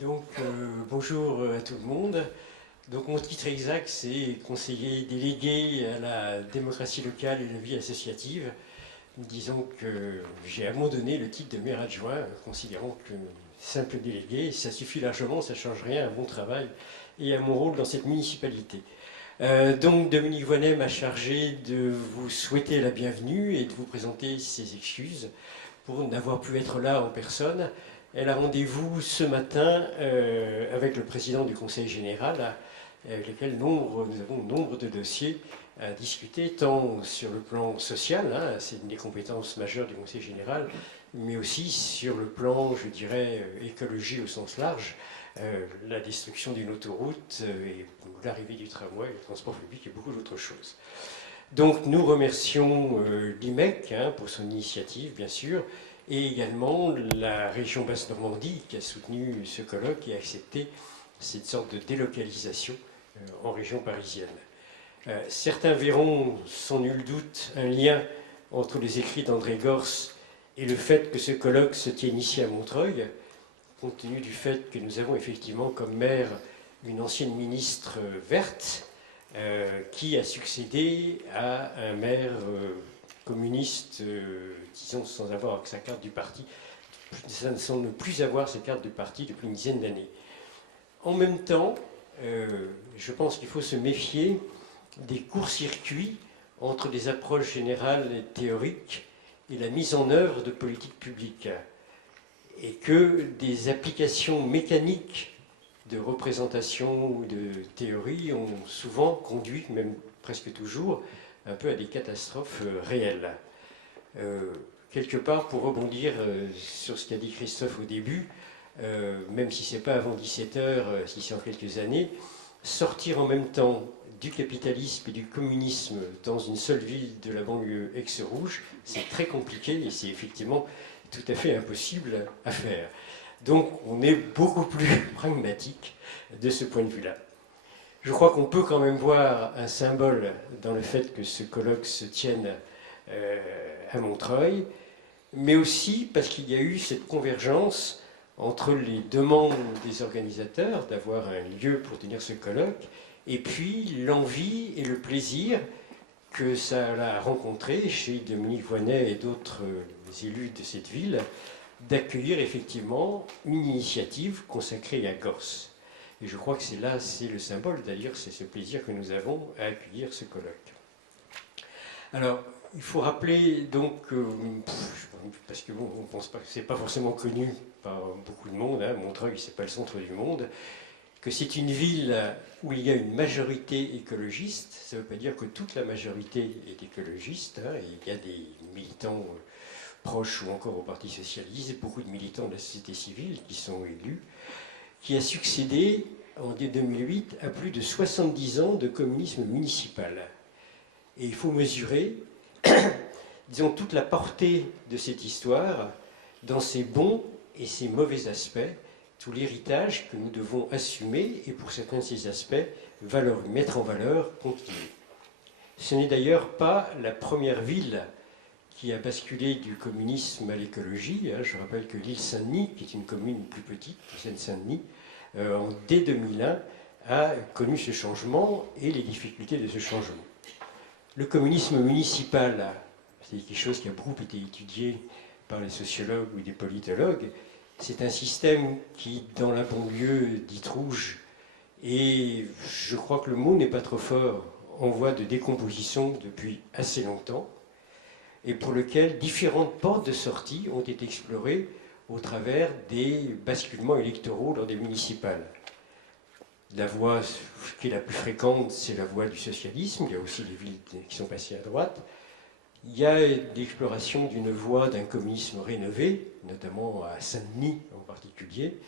Donc, bonjour à tout le monde. Donc, mon titre exact, c'est conseiller délégué à la démocratie locale et la vie associative. Disons que j'ai abandonné le titre de maire adjoint, considérant que simple délégué, ça suffit largement, ça ne change rien à mon travail et à mon rôle dans cette municipalité. Donc, Dominique Voynet m'a chargé de vous souhaiter la bienvenue et de vous présenter ses excuses pour n'avoir pu être là en personne. Elle a rendez-vous ce matin avec le président du Conseil général, avec lequel nous avons nombre de dossiers à discuter, tant sur le plan social, hein, c'est une des compétences majeures du Conseil général, mais aussi sur le plan, je dirais, écologie au sens large, la destruction d'une autoroute et l'arrivée du tramway, le transport public et beaucoup d'autres choses. Donc nous remercions l'IMEC pour son initiative, bien sûr, et également la région Basse-Normandie qui a soutenu ce colloque et a accepté cette sorte de délocalisation en région parisienne. Certains verront sans nul doute un lien entre les écrits d'André Gors et le fait que ce colloque se tienne ici à Montreuil, compte tenu du fait que nous avons effectivement comme maire une ancienne ministre verte, qui a succédé à un maire communiste, disons sans avoir sa carte du parti, sans ne plus avoir sa carte du parti depuis une dizaine d'années. En même temps, je pense qu'il faut se méfier des courts-circuits entre des approches générales et théoriques et la mise en œuvre de politiques publiques, et que des applications mécaniques de représentation ou de théorie ont souvent conduit, même presque toujours, un peu à des catastrophes réelles. Quelque part, pour rebondir sur ce qu'a dit Christophe au début, même si ce n'est pas avant 17h, si c'est en quelques années, sortir en même temps du capitalisme et du communisme dans une seule ville de la banlieue ex-rouge, c'est très compliqué et c'est effectivement tout à fait impossible à faire. Donc on est beaucoup plus pragmatique de ce point de vue-là. Je crois qu'on peut quand même voir un symbole dans le fait que ce colloque se tienne à Montreuil, mais aussi parce qu'il y a eu cette convergence entre les demandes des organisateurs d'avoir un lieu pour tenir ce colloque, et puis l'envie et le plaisir que ça a rencontré chez Dominique Voynet et d'autres élus de cette ville, d'accueillir effectivement une initiative consacrée à Gors. Et je crois que c'est là, c'est le symbole d'ailleurs, c'est ce plaisir que nous avons à accueillir ce colloque. Alors, il faut rappeler donc, parce que bon, on pense pas que c'est pas forcément connu par beaucoup de monde, hein, Montreuil c'est pas le centre du monde, que c'est une ville où il y a une majorité écologiste. Ça ne veut pas dire que toute la majorité est écologiste, hein, et il y a des militants proches ou encore au Parti socialiste, beaucoup de militants de la société civile qui sont élus, qui a succédé en 2008 à plus de 70 ans de communisme municipal. Et il faut mesurer, disons, toute la portée de cette histoire dans ses bons et ses mauvais aspects, tout l'héritage que nous devons assumer et pour certains de ces aspects, mettre en valeur, continuer. Ce n'est d'ailleurs pas la première ville qui a basculé du communisme à l'écologie. Je rappelle que l'île Saint-Denis, qui est une commune plus petite que Seine-Saint-Denis, dès 2001, a connu ce changement et les difficultés de ce changement. Le communisme municipal, c'est quelque chose qui a beaucoup été étudié par les sociologues ou des politologues. C'est un système qui, dans la banlieue dite rouge, et je crois que le mot n'est pas trop fort, en voie de décomposition depuis assez longtemps, et pour lequel différentes portes de sortie ont été explorées au travers des basculements électoraux lors des municipales. La voie qui est la plus fréquente, c'est la voie du socialisme. Il y a aussi des villes qui sont passées à droite. Il y a l'exploration d'une voie d'un communisme rénové, notamment à Saint-Denis en particulier.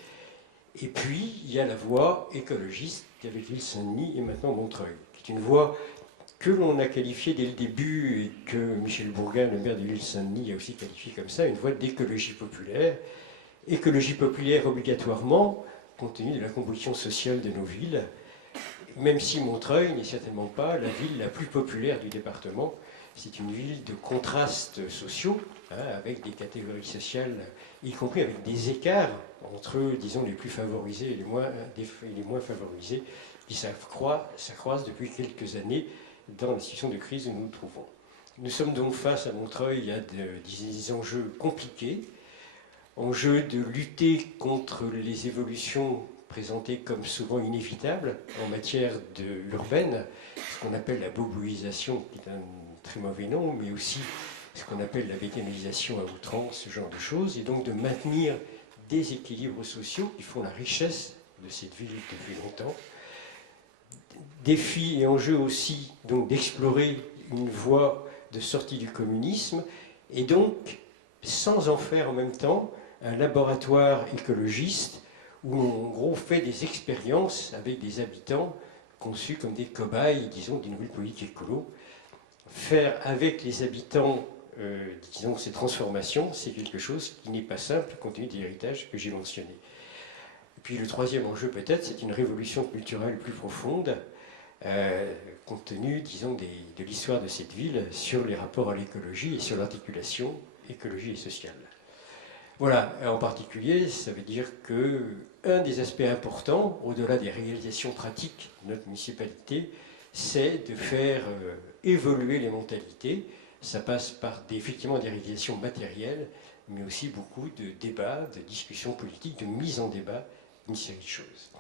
Et puis, il y a la voie écologiste avec l'île Saint-Denis et maintenant Montreuil, qui est une voie que l'on a qualifiée dès le début et que Michel Bourgain, le maire de l'île Saint-Denis, a aussi qualifiée comme ça, une voie d'écologie populaire. Écologie populaire obligatoirement, compte tenu de la composition sociale de nos villes. même si Montreuil n'est certainement pas la ville la plus populaire du département. C'est une ville de contrastes sociaux, hein, avec des catégories sociales, y compris avec des écarts entre, disons, les plus favorisés et les moins favorisés, qui s'accroissent depuis quelques années dans la situation de crise où nous nous trouvons. Nous sommes donc face à Montreuil à des enjeux compliqués, enjeux de lutter contre les évolutions présentées comme souvent inévitables en matière urbaine, ce qu'on appelle la boboisation, qui est un très mauvais nom, mais aussi ce qu'on appelle la bétamisation à outrance, ce genre de choses, et donc de maintenir des équilibres sociaux qui font la richesse de cette ville depuis longtemps. Défi et enjeu aussi donc d'explorer une voie de sortie du communisme, et donc sans en faire en même temps un laboratoire écologiste où on, en gros, fait des expériences avec des habitants conçus comme des cobayes, disons, d'une nouvelle politique écolo. Faire avec les habitants, disons, ces transformations, c'est quelque chose qui n'est pas simple compte tenu de l'héritage que j'ai mentionné. Et puis le troisième enjeu, peut-être, c'est une révolution culturelle plus profonde, compte tenu, disons, de l'histoire de cette ville sur les rapports à l'écologie et sur l'articulation écologie et sociale. Voilà, en particulier, ça veut dire qu'un des aspects importants, au-delà des réalisations pratiques de notre municipalité, c'est de faire évoluer les mentalités. Ça passe par effectivement des réalisations matérielles, mais aussi beaucoup de débats, de discussions politiques, de mise en débat, une série de choses.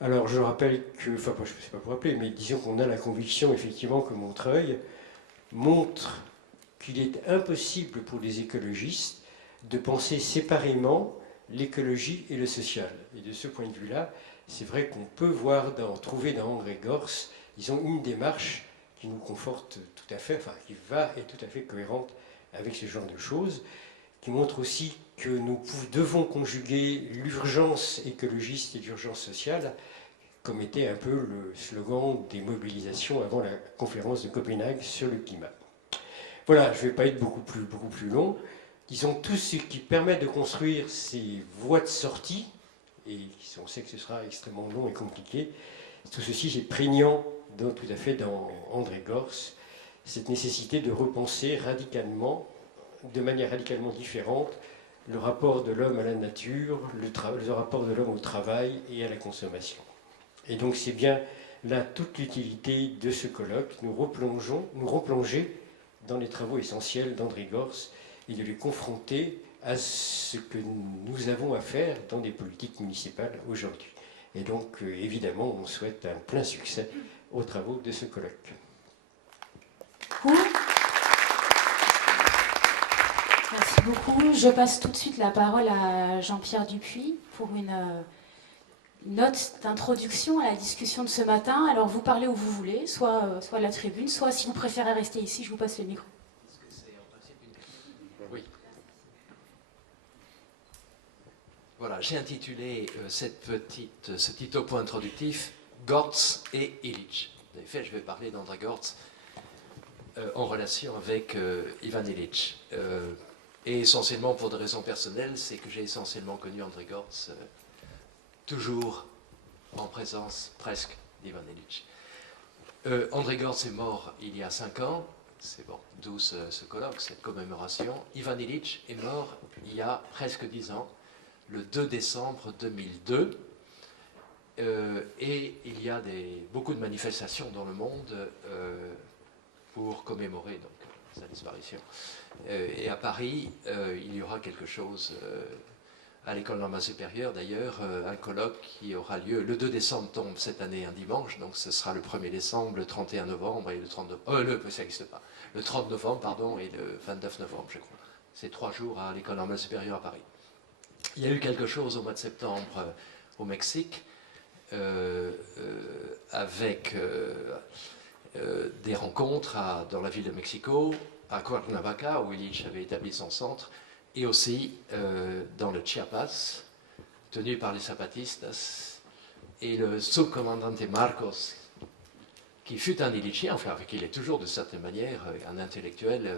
Alors je rappelle que, enfin je ne sais pas pour rappeler, mais disons qu'on a la conviction effectivement que Montreuil montre qu'il est impossible pour les écologistes de penser séparément l'écologie et le social. Et de ce point de vue-là, c'est vrai qu'on peut trouver dans André Gors, disons, une démarche qui nous conforte tout à fait, enfin qui est tout à fait cohérente avec ce genre de choses, qui montre aussi que nous devons conjuguer l'urgence écologiste et l'urgence sociale, comme était un peu le slogan des mobilisations avant la conférence de Copenhague sur le climat. Voilà, je ne vais pas être beaucoup plus long. Disons, tout ce qui permet de construire ces voies de sortie, et on sait que ce sera extrêmement long et compliqué, tout ceci est prégnant tout à fait dans André Gors, cette nécessité de repenser radicalement, de manière radicalement différente, le rapport de l'homme à la nature, le rapport de l'homme au travail et à la consommation. Et donc c'est bien là toute l'utilité de ce colloque, nous replonger dans les travaux essentiels d'André Gors et de les confronter à ce que nous avons à faire dans des politiques municipales aujourd'hui. Et donc, évidemment, on souhaite un plein succès aux travaux de ce colloque. Merci beaucoup. Je passe tout de suite la parole à Jean-Pierre Dupuis pour une note d'introduction à la discussion de ce matin. Alors, vous parlez où vous voulez, soit à la tribune, soit si vous préférez rester ici, je vous passe le micro. Voilà, j'ai intitulé ce petit topo introductif Gorz et Illich. En effet, je vais parler d'André Gorz en relation avec Ivan Illich. Et essentiellement pour des raisons personnelles, c'est que j'ai essentiellement connu André Gorz toujours en présence presque d'Ivan Illich. André Gorz est mort il y a 5 ans, c'est bon, d'où ce colloque, cette commémoration. Ivan Illich est mort il y a presque 10 ans, le 2 décembre 2002, et il y a beaucoup de manifestations dans le monde pour commémorer donc, sa disparition. Et à Paris, il y aura quelque chose à l'école normale supérieure, d'ailleurs, un colloque qui aura lieu. Le 2 décembre tombe cette année un dimanche, donc ce sera le 1er décembre, le 31 novembre et le 30 novembre. Ça n'existe pas. Le 30 novembre, pardon, et le 29 novembre, je crois. C'est 3 jours à l'école normale supérieure à Paris. Il y a eu quelque chose au mois de septembre au Mexique, avec des rencontres dans la ville de Mexico, à Cuernavaca, où Illich avait établi son centre, et aussi dans le Chiapas, tenu par les Zapatistas, et le subcommandante Marcos, qui fut un Illichien, enfin, qui est toujours de certaine manière un intellectuel,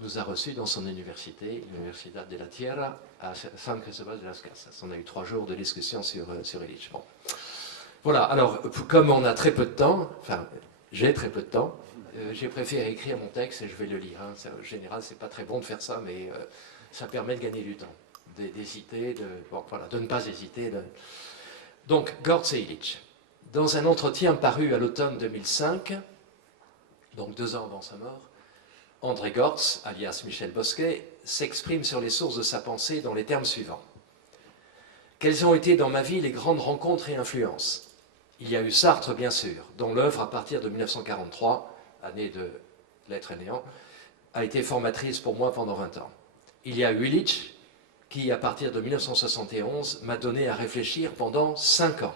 nous a reçus dans son université, l'Universidad de la Tierra, à San Cristóbal de las Casas. On a eu 3 jours de discussion sur Illich. Bon. Voilà, alors comme on a très peu de temps, enfin j'ai très peu de temps, j'ai préféré écrire mon texte et je vais le lire. Hein. En général, c'est pas très bon de faire ça, mais ça permet de gagner du temps, d'hésiter, bon, voilà, de ne pas hésiter. Donc, Gorz et Illich. Dans un entretien paru à l'automne 2005, donc 2 ans avant sa mort, André Gorz, alias Michel Bosquet, s'exprime sur les sources de sa pensée dans les termes suivants. Quelles ont été dans ma vie les grandes rencontres et influences? Il y a eu Sartre, bien sûr, dont l'œuvre, à partir de 1943, année de L'être et néant, a été formatrice pour moi pendant 20 ans. Il y a eu Illich, qui, à partir de 1971, m'a donné à réfléchir pendant 5 ans.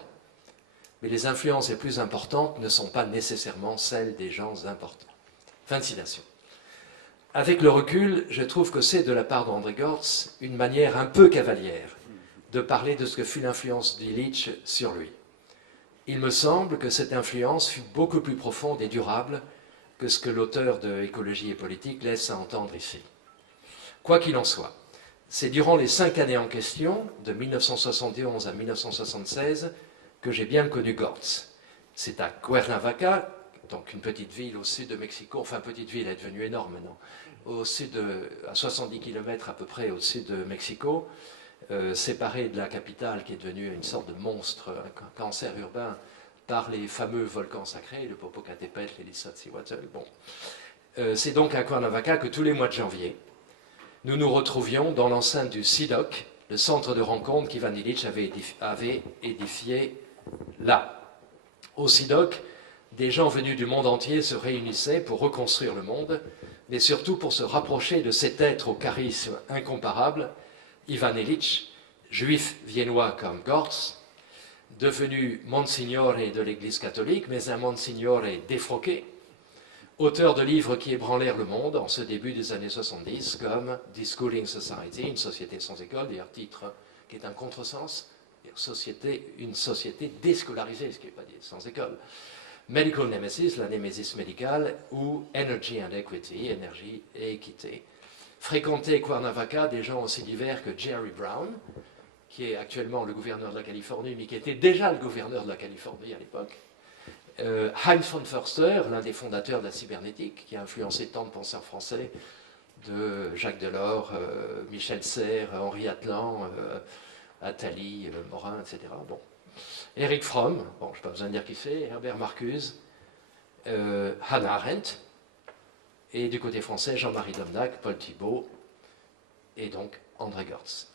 Mais les influences les plus importantes ne sont pas nécessairement celles des gens importants. Fin de citation. Avec le recul, je trouve que c'est, de la part d'André Gorz, une manière un peu cavalière de parler de ce que fut l'influence d'Illich sur lui. Il me semble que cette influence fut beaucoup plus profonde et durable que ce que l'auteur de Écologie et politique laisse à entendre ici. Quoi qu'il en soit, c'est durant les 5 années en question, de 1971 à 1976, que j'ai bien connu Gorz. C'est à Cuernavaca, donc une petite ville au sud de Mexico, enfin petite ville, elle est devenue énorme maintenant, à 70 km à peu près au sud de Mexico, séparée de la capitale qui est devenue une sorte de monstre, un cancer urbain, par les fameux volcans sacrés, le Popocatépetl et l'Iztaccíhuatl. Bon. C'est donc à Cuernavaca que tous les mois de janvier, nous nous retrouvions dans l'enceinte du CIDOC, le centre de rencontre qu'Ivan Illich avait édifié là. Au CIDOC, des gens venus du monde entier se réunissaient pour reconstruire le monde, mais surtout pour se rapprocher de cet être au charisme incomparable, Ivan Illich, juif viennois comme Gorz, devenu monsignore de l'Église catholique, mais un monsignore défroqué, auteur de livres qui ébranlèrent le monde en ce début des années 70, comme Deschooling Society, une société sans école, d'ailleurs titre qui est un contresens, une société déscolarisée, ce qui n'est pas dit sans école. Medical Nemesis, la némésis médicale, ou Energy and Equity, énergie et équité. Fréquentait Cuernavaca des gens aussi divers que Jerry Brown, qui est actuellement le gouverneur de la Californie, mais qui était déjà le gouverneur de la Californie à l'époque. Heinz von Förster, l'un des fondateurs de la cybernétique, qui a influencé tant de penseurs français, de Jacques Delors, Michel Serres, Henri Atlan, Attali, Morin, etc. Bon. Eric Fromm, bon, je n'ai pas besoin de dire qui c'est, Herbert Marcuse, Hannah Arendt, et du côté français, Jean-Marie Domnac, Paul Thibault, et donc André Gorz.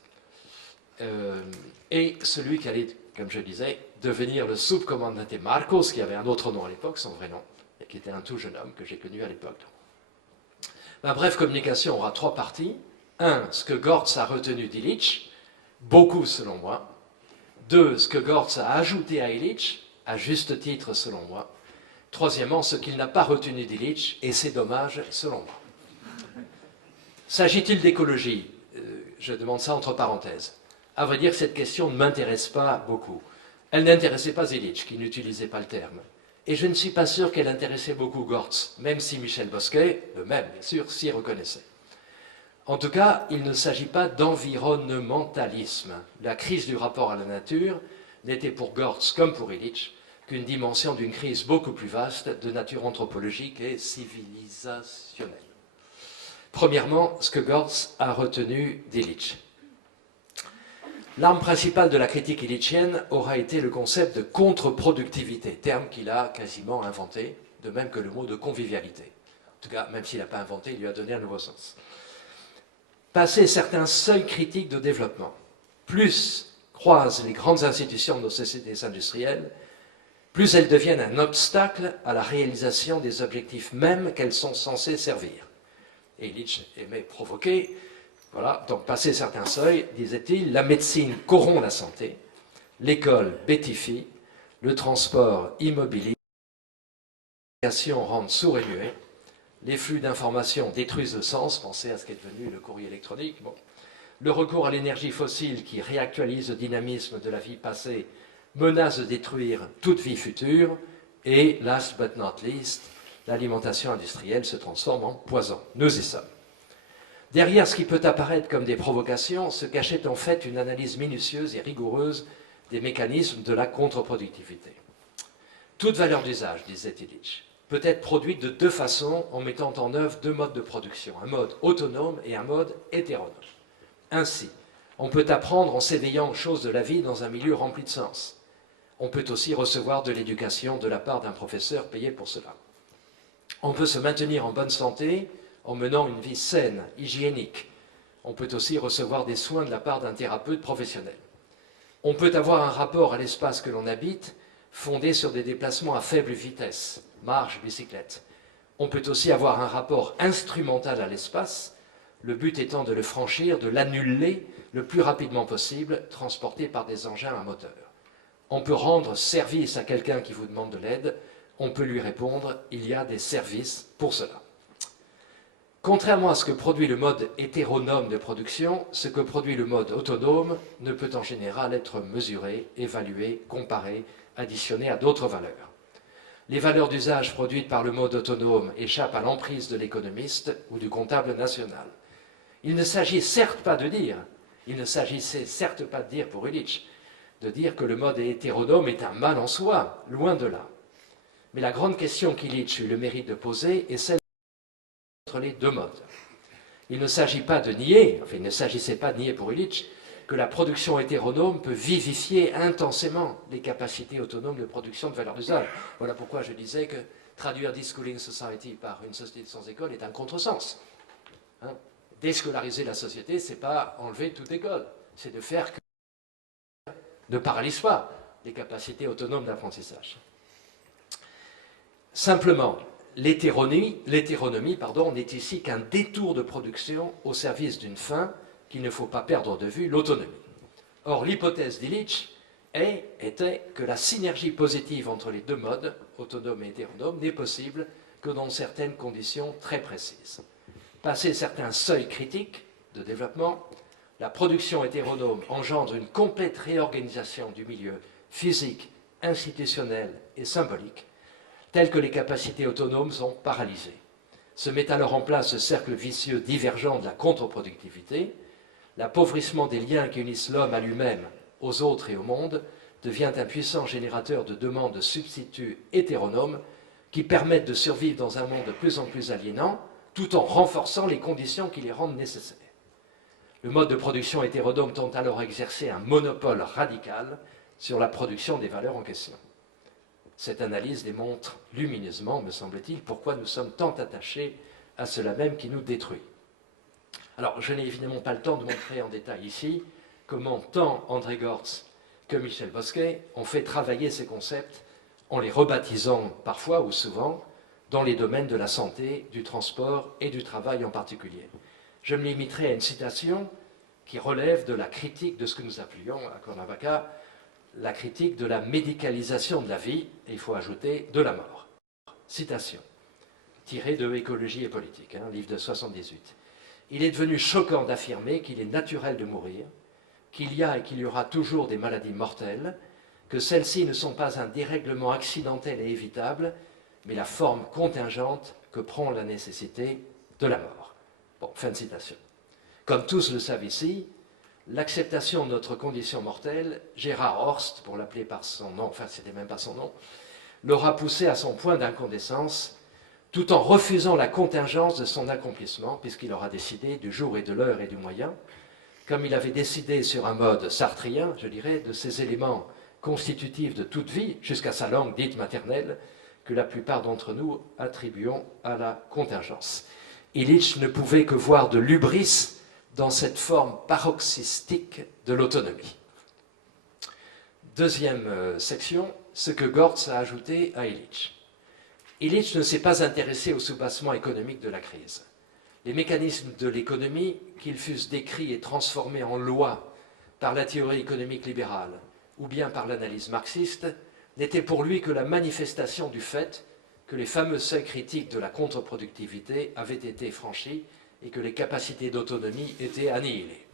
Et celui qui allait, comme je disais, devenir le subcomandante Marcos, qui avait un autre nom à l'époque, son vrai nom, et qui était un tout jeune homme que j'ai connu à l'époque. Ma brève communication aura 3 parties. 1, ce que Gorz a retenu d'Illich, beaucoup selon moi. 2, ce que Gorz a ajouté à Illich, à juste titre selon moi. 3, ce qu'il n'a pas retenu d'Illich, et c'est dommage selon moi. S'agit-il d'écologie? Je demande ça entre parenthèses. À vrai dire, cette question ne m'intéresse pas beaucoup. Elle n'intéressait pas Illich, qui n'utilisait pas le terme. Et je ne suis pas sûr qu'elle intéressait beaucoup Gorz, même si Michel Bosquet, le même bien sûr, s'y reconnaissait. En tout cas, il ne s'agit pas d'environnementalisme. La crise du rapport à la nature n'était pour Gorz comme pour Illich qu'une dimension d'une crise beaucoup plus vaste de nature anthropologique et civilisationnelle. Premièrement, ce que Gorz a retenu d'Illich. L'arme principale de la critique illichienne aura été le concept de contre-productivité, terme qu'il a quasiment inventé, de même que le mot de convivialité. En tout cas, même s'il n'a pas inventé, il lui a donné un nouveau sens. Passer certains seuils critiques de développement, plus croisent les grandes institutions de nos sociétés industrielles, plus elles deviennent un obstacle à la réalisation des objectifs mêmes qu'elles sont censées servir. Et Illich aimait provoquer. Voilà, donc passer certains seuils, disait-il, la médecine corrompt la santé, l'école bêtifie, le transport immobilise, les communications rendent sourds et muets, les flux d'informations détruisent le sens, pensez à ce qui est devenu le courrier électronique, bon. Le recours à l'énergie fossile qui réactualise le dynamisme de la vie passée menace de détruire toute vie future, et, last but not least, l'alimentation industrielle se transforme en poison. Nous y sommes. Derrière ce qui peut apparaître comme des provocations se cachait en fait une analyse minutieuse et rigoureuse des mécanismes de la contre-productivité. Toute valeur d'usage, disait Illich, peut être produite de deux façons en mettant en œuvre deux modes de production, un mode autonome et un mode hétéronome. Ainsi, on peut apprendre en s'éveillant aux choses de la vie dans un milieu rempli de sens. On peut aussi recevoir de l'éducation de la part d'un professeur payé pour cela. On peut se maintenir en bonne santé en menant une vie saine, hygiénique. On peut aussi recevoir des soins de la part d'un thérapeute professionnel. On peut avoir un rapport à l'espace que l'on habite fondé sur des déplacements à faible vitesse, marche, bicyclette. On peut aussi avoir un rapport instrumental à l'espace, le but étant de le franchir, de l'annuler le plus rapidement possible, transporté par des engins à moteur. On peut rendre service à quelqu'un qui vous demande de l'aide, on peut lui répondre, il y a des services pour cela. Contrairement à ce que produit le mode hétéronome de production, ce que produit le mode autonome ne peut en général être mesuré, évalué, comparé, additionné à d'autres valeurs. Les valeurs d'usage produites par le mode autonome échappent à l'emprise de l'économiste ou du comptable national. Il ne s'agissait certes pas de dire pour Illich, de dire que le mode hétéronome est un mal en soi, loin de là. Mais la grande question qu'Illich eut le mérite de poser est celle entre les deux modes. Il ne s'agissait pas de nier pour Illich que la production hétéronome peut vivifier intensément les capacités autonomes de production de valeur d'usage. Voilà pourquoi je disais que traduire Deschooling Society par une société sans école est un contresens. Déscolariser la société, ce n'est pas enlever toute école, c'est de faire que ne paralyse pas les capacités autonomes d'apprentissage. Simplement, l'hétéronomie n'est ici qu'un détour de production au service d'une fin qu'il ne faut pas perdre de vue, l'autonomie. Or, l'hypothèse d'Illich était que la synergie positive entre les deux modes, autonome et hétéronome, n'est possible que dans certaines conditions très précises. Passé certains seuils critiques de développement, la production hétéronome engendre une complète réorganisation du milieu physique, institutionnel et symbolique, tel que les capacités autonomes sont paralysées. Se met alors en place ce cercle vicieux divergent de la contre-productivité. L'appauvrissement des liens qui unissent l'homme à lui-même, aux autres et au monde devient un puissant générateur de demandes de substituts hétéronomes qui permettent de survivre dans un monde de plus en plus aliénant, tout en renforçant les conditions qui les rendent nécessaires. Le mode de production hétéronome tend alors à exercer un monopole radical sur la production des valeurs en question. Cette analyse démontre lumineusement, me semble-t-il, pourquoi nous sommes tant attachés à cela même qui nous détruit. Alors, je n'ai évidemment pas le temps de montrer en détail ici comment tant André Gortz que Michel Bosquet ont fait travailler ces concepts en les rebaptisant parfois ou souvent dans les domaines de la santé, du transport et du travail en particulier. Je me limiterai à une citation qui relève de la critique de ce que nous appelions à Cuernavaca la critique de la médicalisation de la vie, et il faut ajouter de la mort. Citation, tirée de Écologie et politique, livre de 78. Il est devenu choquant d'affirmer qu'il est naturel de mourir, qu'il y a et qu'il y aura toujours des maladies mortelles, que celles-ci ne sont pas un dérèglement accidentel et évitable, mais la forme contingente que prend la nécessité de la mort. Bon, fin de citation. Comme tous le savent ici, l'acceptation de notre condition mortelle, Gérard Horst, pour l'appeler par son nom, enfin c'était même pas son nom, l'aura poussé à son point d'incandescence, tout en refusant la contingence de son accomplissement, puisqu'il aura décidé du jour et de l'heure et du moyen, comme il avait décidé sur un mode sartrien, je dirais, de ces éléments constitutifs de toute vie, jusqu'à sa langue dite maternelle, que la plupart d'entre nous attribuons à la contingence. Illich ne pouvait que voir de l'hubris dans cette forme paroxystique de l'autonomie. Deuxième section, ce que Gortz a ajouté à Illich. Illich ne s'est pas intéressé au soubassement économique de la crise. Les mécanismes de l'économie, qu'ils fussent décrits et transformés en loi par la théorie économique libérale ou bien par l'analyse marxiste, n'étaient pour lui que la manifestation du fait que les fameux seuils critiques de la contre-productivité avaient été franchis et que les capacités d'autonomie étaient annihilées.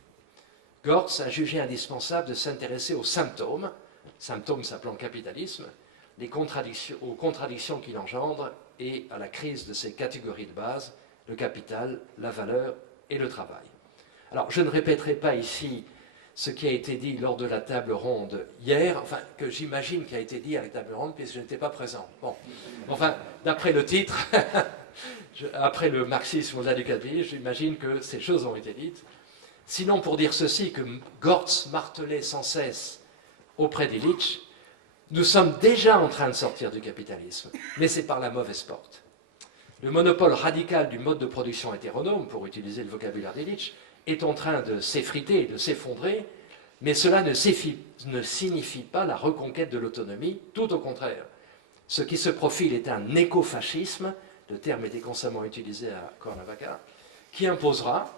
Gortz a jugé indispensable de s'intéresser aux symptômes s'appelant capitalisme, aux contradictions qu'il engendre et à la crise de ces catégories de base, le capital, la valeur et le travail. Alors, je ne répéterai pas ici ce qui a été dit lors de la table ronde hier, enfin, que j'imagine qui a été dit à la table ronde, puisque je n'étais pas présent. Bon. Enfin, d'après le titre, après le marxisme aux éducatifs, j'imagine que ces choses ont été dites. Sinon, pour dire ceci, que Gortz martelait sans cesse auprès d'Illich, nous sommes déjà en train de sortir du capitalisme, mais c'est par la mauvaise porte. Le monopole radical du mode de production hétéronome, pour utiliser le vocabulaire d'Illich, est en train de s'effriter, de s'effondrer, mais cela ne signifie pas la reconquête de l'autonomie, tout au contraire. Ce qui se profile est un écofascisme, le terme était constamment utilisé à Cuernavaca, qui imposera,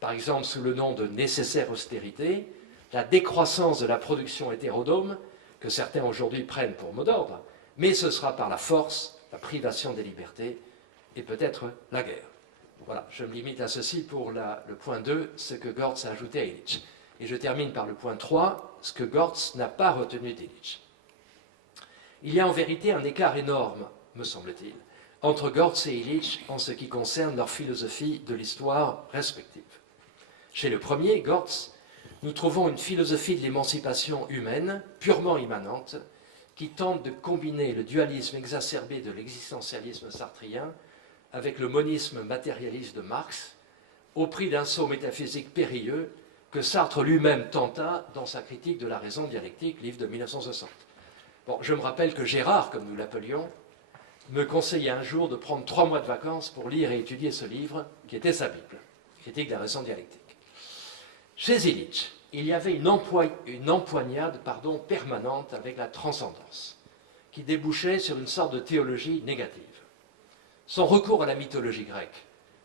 par exemple sous le nom de nécessaire austérité, la décroissance de la production hétérodome, que certains aujourd'hui prennent pour mot d'ordre, mais ce sera par la force, la privation des libertés et peut-être la guerre. Voilà, je me limite à ceci pour le point 2, ce que Gortz a ajouté à Illich. Et je termine par le point 3, ce que Gortz n'a pas retenu d'Illich. Il y a en vérité un écart énorme, me semble-t-il, entre Gortz et Illich en ce qui concerne leur philosophie de l'histoire respective. Chez le premier, Gortz, nous trouvons une philosophie de l'émancipation humaine, purement immanente, qui tente de combiner le dualisme exacerbé de l'existentialisme sartrien avec le monisme matérialiste de Marx, au prix d'un saut métaphysique périlleux que Sartre lui-même tenta dans sa critique de la raison dialectique, livre de 1960. Bon, je me rappelle que Gérard, comme nous l'appelions, me conseillait un jour de prendre 3 mois de vacances pour lire et étudier ce livre, qui était sa Bible, critique de la raison dialectique. Chez Illich, il y avait une empoignade permanente avec la transcendance, qui débouchait sur une sorte de théologie négative. Son recours à la mythologie grecque,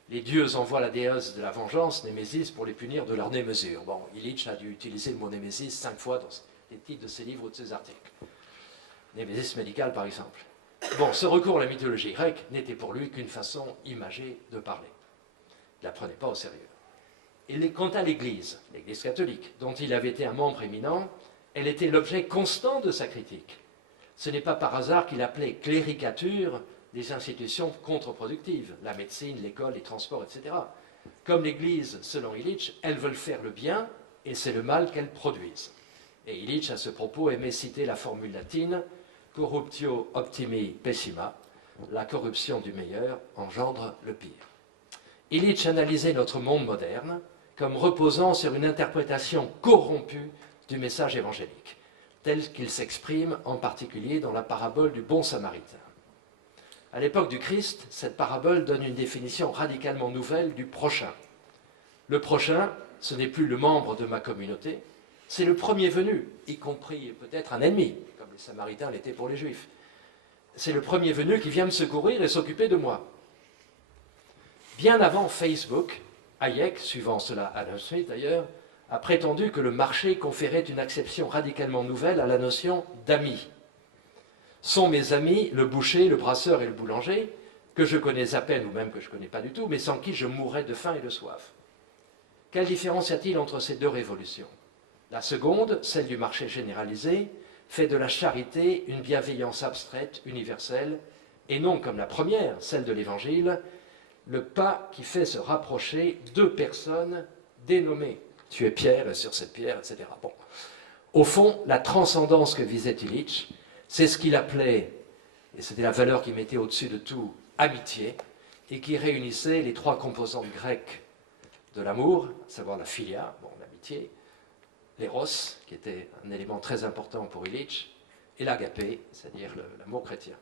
les dieux envoient la déesse de la vengeance, Némésis, pour les punir de leur démesure. Bon, Illich a dû utiliser le mot Némésis 5 fois dans les titres de ses livres ou de ses articles. Némésis médical, par exemple. Bon, ce recours à la mythologie grecque n'était pour lui qu'une façon imagée de parler. Il ne la prenait pas au sérieux. Et quant à l'Église catholique, dont il avait été un membre éminent, elle était l'objet constant de sa critique. Ce n'est pas par hasard qu'il appelait cléricature des institutions contre-productives, la médecine, l'école, les transports, etc. Comme l'Église, selon Illich, elles veulent faire le bien et c'est le mal qu'elles produisent. Et Illich, à ce propos, aimait citer la formule latine « corruptio optimi pessima », la corruption du meilleur engendre le pire. Illich analysait notre monde moderne comme reposant sur une interprétation corrompue du message évangélique, tel qu'il s'exprime en particulier dans la parabole du bon samaritain. À l'époque du Christ, cette parabole donne une définition radicalement nouvelle du prochain. Le prochain, ce n'est plus le membre de ma communauté, c'est le premier venu, y compris peut-être un ennemi, comme les Samaritains l'étaient pour les Juifs. C'est le premier venu qui vient me secourir et s'occuper de moi. Bien avant Facebook, Hayek, suivant cela Adam Smith d'ailleurs, a prétendu que le marché conférait une acception radicalement nouvelle à la notion d'ami. Sont mes amis le boucher, le brasseur et le boulanger, que je connais à peine ou même que je ne connais pas du tout, mais sans qui je mourrais de faim et de soif. Quelle différence y a-t-il entre ces deux révolutions? La seconde, celle du marché généralisé, fait de la charité une bienveillance abstraite, universelle, et non comme la première, celle de l'Évangile, le pas qui fait se rapprocher 2 personnes dénommées. Tu es Pierre, et sur cette pierre, etc. Bon. Au fond, la transcendance que visait Illich, c'est ce qu'il appelait, et c'était la valeur qu'il mettait au-dessus de tout, amitié, et qui réunissait les 3 composantes grecques de l'amour, à savoir la philia, bon, l'amitié, l'éros, qui était un élément très important pour Illich, et l'agapé, c'est-à-dire l'amour chrétien.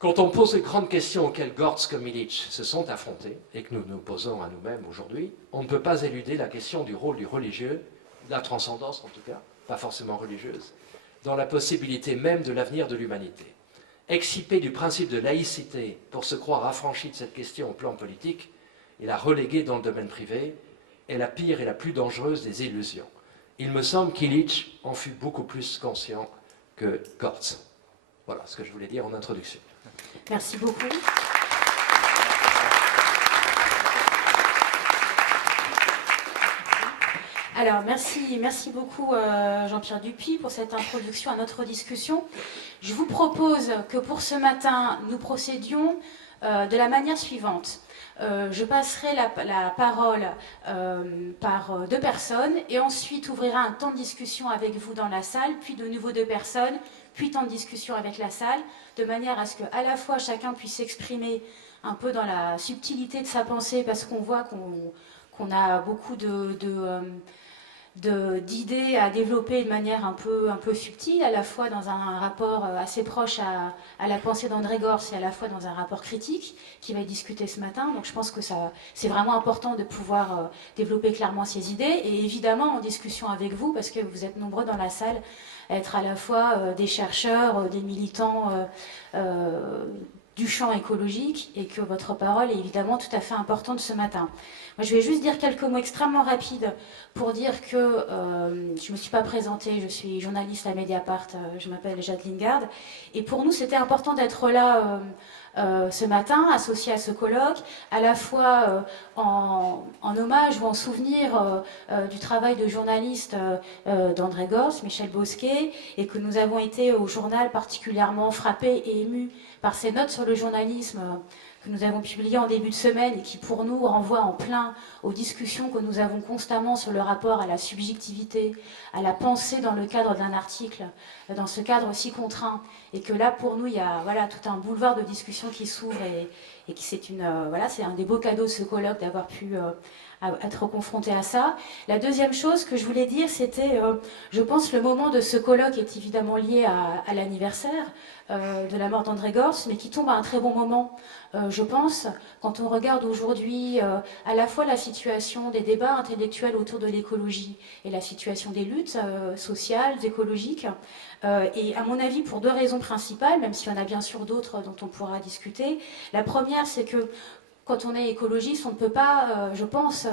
Quand on pose les grandes questions auxquelles Gortz comme Illich se sont affrontés, et que nous nous posons à nous-mêmes aujourd'hui, on ne peut pas éluder la question du rôle du religieux, de la transcendance en tout cas, pas forcément religieuse, dans la possibilité même de l'avenir de l'humanité. Excipé du principe de laïcité pour se croire affranchi de cette question au plan politique et la reléguer dans le domaine privé est la pire et la plus dangereuse des illusions. Il me semble qu'Illich en fut beaucoup plus conscient que Gortz. Voilà ce que je voulais dire en introduction. Merci beaucoup. Alors, merci beaucoup Jean-Pierre Dupuy pour cette introduction à notre discussion. Je vous propose que pour ce matin, nous procédions de la manière suivante. Je passerai la parole par 2 personnes et ensuite ouvrira un temps de discussion avec vous dans la salle, puis de nouveau 2 personnes, puis temps de discussion avec la salle, de manière à ce qu'à la fois chacun puisse s'exprimer un peu dans la subtilité de sa pensée, parce qu'on voit qu'on a beaucoup d'idées à développer de manière un peu subtile, à la fois dans un rapport assez proche à la pensée d'André Gorz et à la fois dans un rapport critique qui va être discuté ce matin. Donc je pense que c'est vraiment important de pouvoir développer clairement ces idées, et évidemment en discussion avec vous, parce que vous êtes nombreux dans la salle à être à la fois des chercheurs, des militants du champ écologique, et que votre parole est évidemment tout à fait importante ce matin. Moi, je vais juste dire quelques mots extrêmement rapides pour dire que je ne me suis pas présentée, je suis journaliste à Mediapart, je m'appelle Jade Lingard, et pour nous c'était important d'être là ce matin, associé à ce colloque, à la fois en hommage ou en souvenir du travail de journaliste d'André Gorz, Michel Bosquet, et que nous avons été au journal particulièrement frappés et émus par ces notes sur le journalisme que nous avons publiées en début de semaine et qui pour nous renvoient en plein aux discussions que nous avons constamment sur le rapport à la subjectivité, à la pensée dans le cadre d'un article, dans ce cadre aussi contraint, et que là pour nous il y a tout un boulevard de discussions qui s'ouvre, et qui c'est un des beaux cadeaux de ce colloque d'avoir pu être confronté à ça. La deuxième chose que je voulais dire, c'était, je pense, le moment de ce colloque est évidemment lié à l'anniversaire de la mort d'André Gorz, mais qui tombe à un très bon moment, je pense, quand on regarde aujourd'hui à la fois la situation des débats intellectuels autour de l'écologie et la situation des luttes sociales, écologiques, et à mon avis pour 2 raisons principales, même s'il y en a bien sûr d'autres dont on pourra discuter. La première, c'est que quand on est écologiste, on ne peut pas, je pense,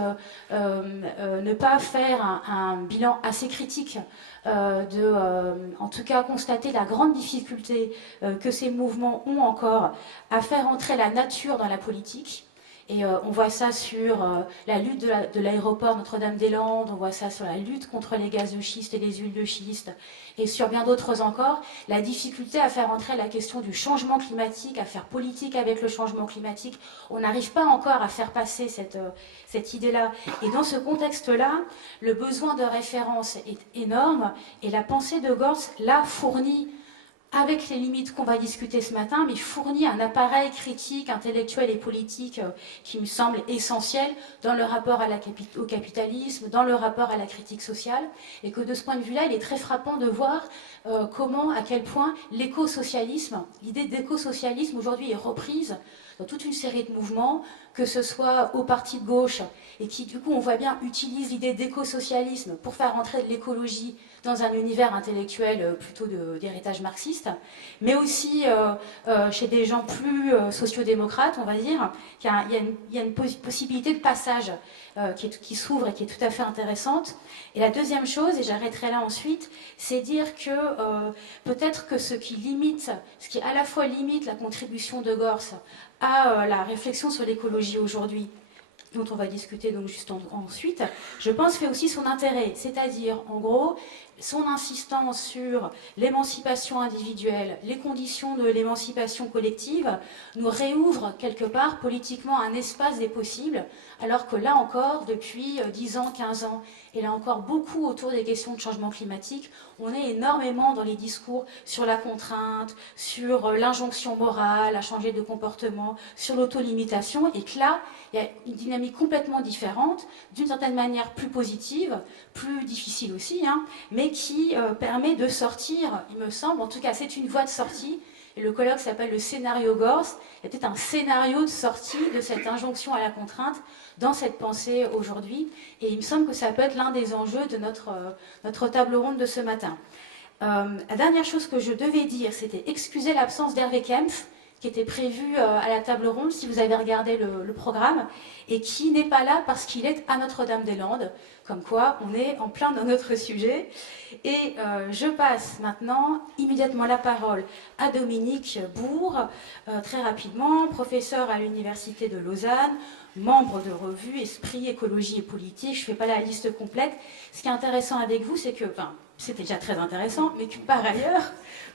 ne pas faire un bilan assez critique en tout cas, constater la grande difficulté que ces mouvements ont encore à faire entrer la nature dans la politique. Et on voit ça sur la lutte de l'aéroport Notre-Dame-des-Landes, on voit ça sur la lutte contre les gaz de schiste et les huiles de schiste, et sur bien d'autres encore, la difficulté à faire entrer la question du changement climatique, à faire politique avec le changement climatique. On n'arrive pas encore à faire passer cette idée-là. Et dans ce contexte-là, le besoin de référence est énorme, et la pensée de Gorz l'a fourni, avec les limites qu'on va discuter ce matin, mais fournit un appareil critique, intellectuel et politique qui me semble essentiel dans le rapport au capitalisme, dans le rapport à la critique sociale, et que de ce point de vue-là, il est très frappant de voir à quel point l'écosocialisme, l'idée d'écosocialisme aujourd'hui est reprise dans toute une série de mouvements, que ce soit au parti de gauche, et qui du coup on voit bien utilise l'idée d'écosocialisme pour faire entrer de l'écologie dans un univers intellectuel plutôt d'héritage marxiste, mais aussi chez des gens plus sociodémocrates, on va dire, qu'il y a une possibilité de passage qui s'ouvre et qui est tout à fait intéressante. Et la deuxième chose, et j'arrêterai là ensuite, c'est dire que peut-être que ce qui à la fois limite la contribution de Gorz à la réflexion sur l'écologie aujourd'hui, dont on va discuter donc juste ensuite, je pense fait aussi son intérêt, c'est-à-dire en gros son insistance sur l'émancipation individuelle, les conditions de l'émancipation collective, nous réouvre quelque part politiquement un espace des possibles, alors que là encore, depuis 10 ans, 15 ans, et là encore beaucoup autour des questions de changement climatique, on est énormément dans les discours sur la contrainte, sur l'injonction morale à changer de comportement, sur l'autolimitation, et que là, il y a une dynamique complètement différente, d'une certaine manière plus positive, plus difficile aussi, mais qui permet de sortir, il me semble, en tout cas c'est une voie de sortie, et le colloque s'appelle le scénario Gorz, il y a peut-être un scénario de sortie de cette injonction à la contrainte dans cette pensée aujourd'hui, et il me semble que ça peut être l'un des enjeux de notre table ronde de ce matin. La dernière chose que je devais dire, c'était excuser l'absence d'Hervé Kempf, qui était prévu à la table ronde, si vous avez regardé le programme, et qui n'est pas là parce qu'il est à Notre-Dame-des-Landes, comme quoi on est en plein dans notre sujet. Et je passe maintenant immédiatement la parole à Dominique Bourg, très rapidement, professeur à l'Université de Lausanne, membre de revue Esprit, Écologie et Politique. Je ne fais pas la liste complète. Ce qui est intéressant avec vous, c'est que, c'était déjà très intéressant, mais que par ailleurs,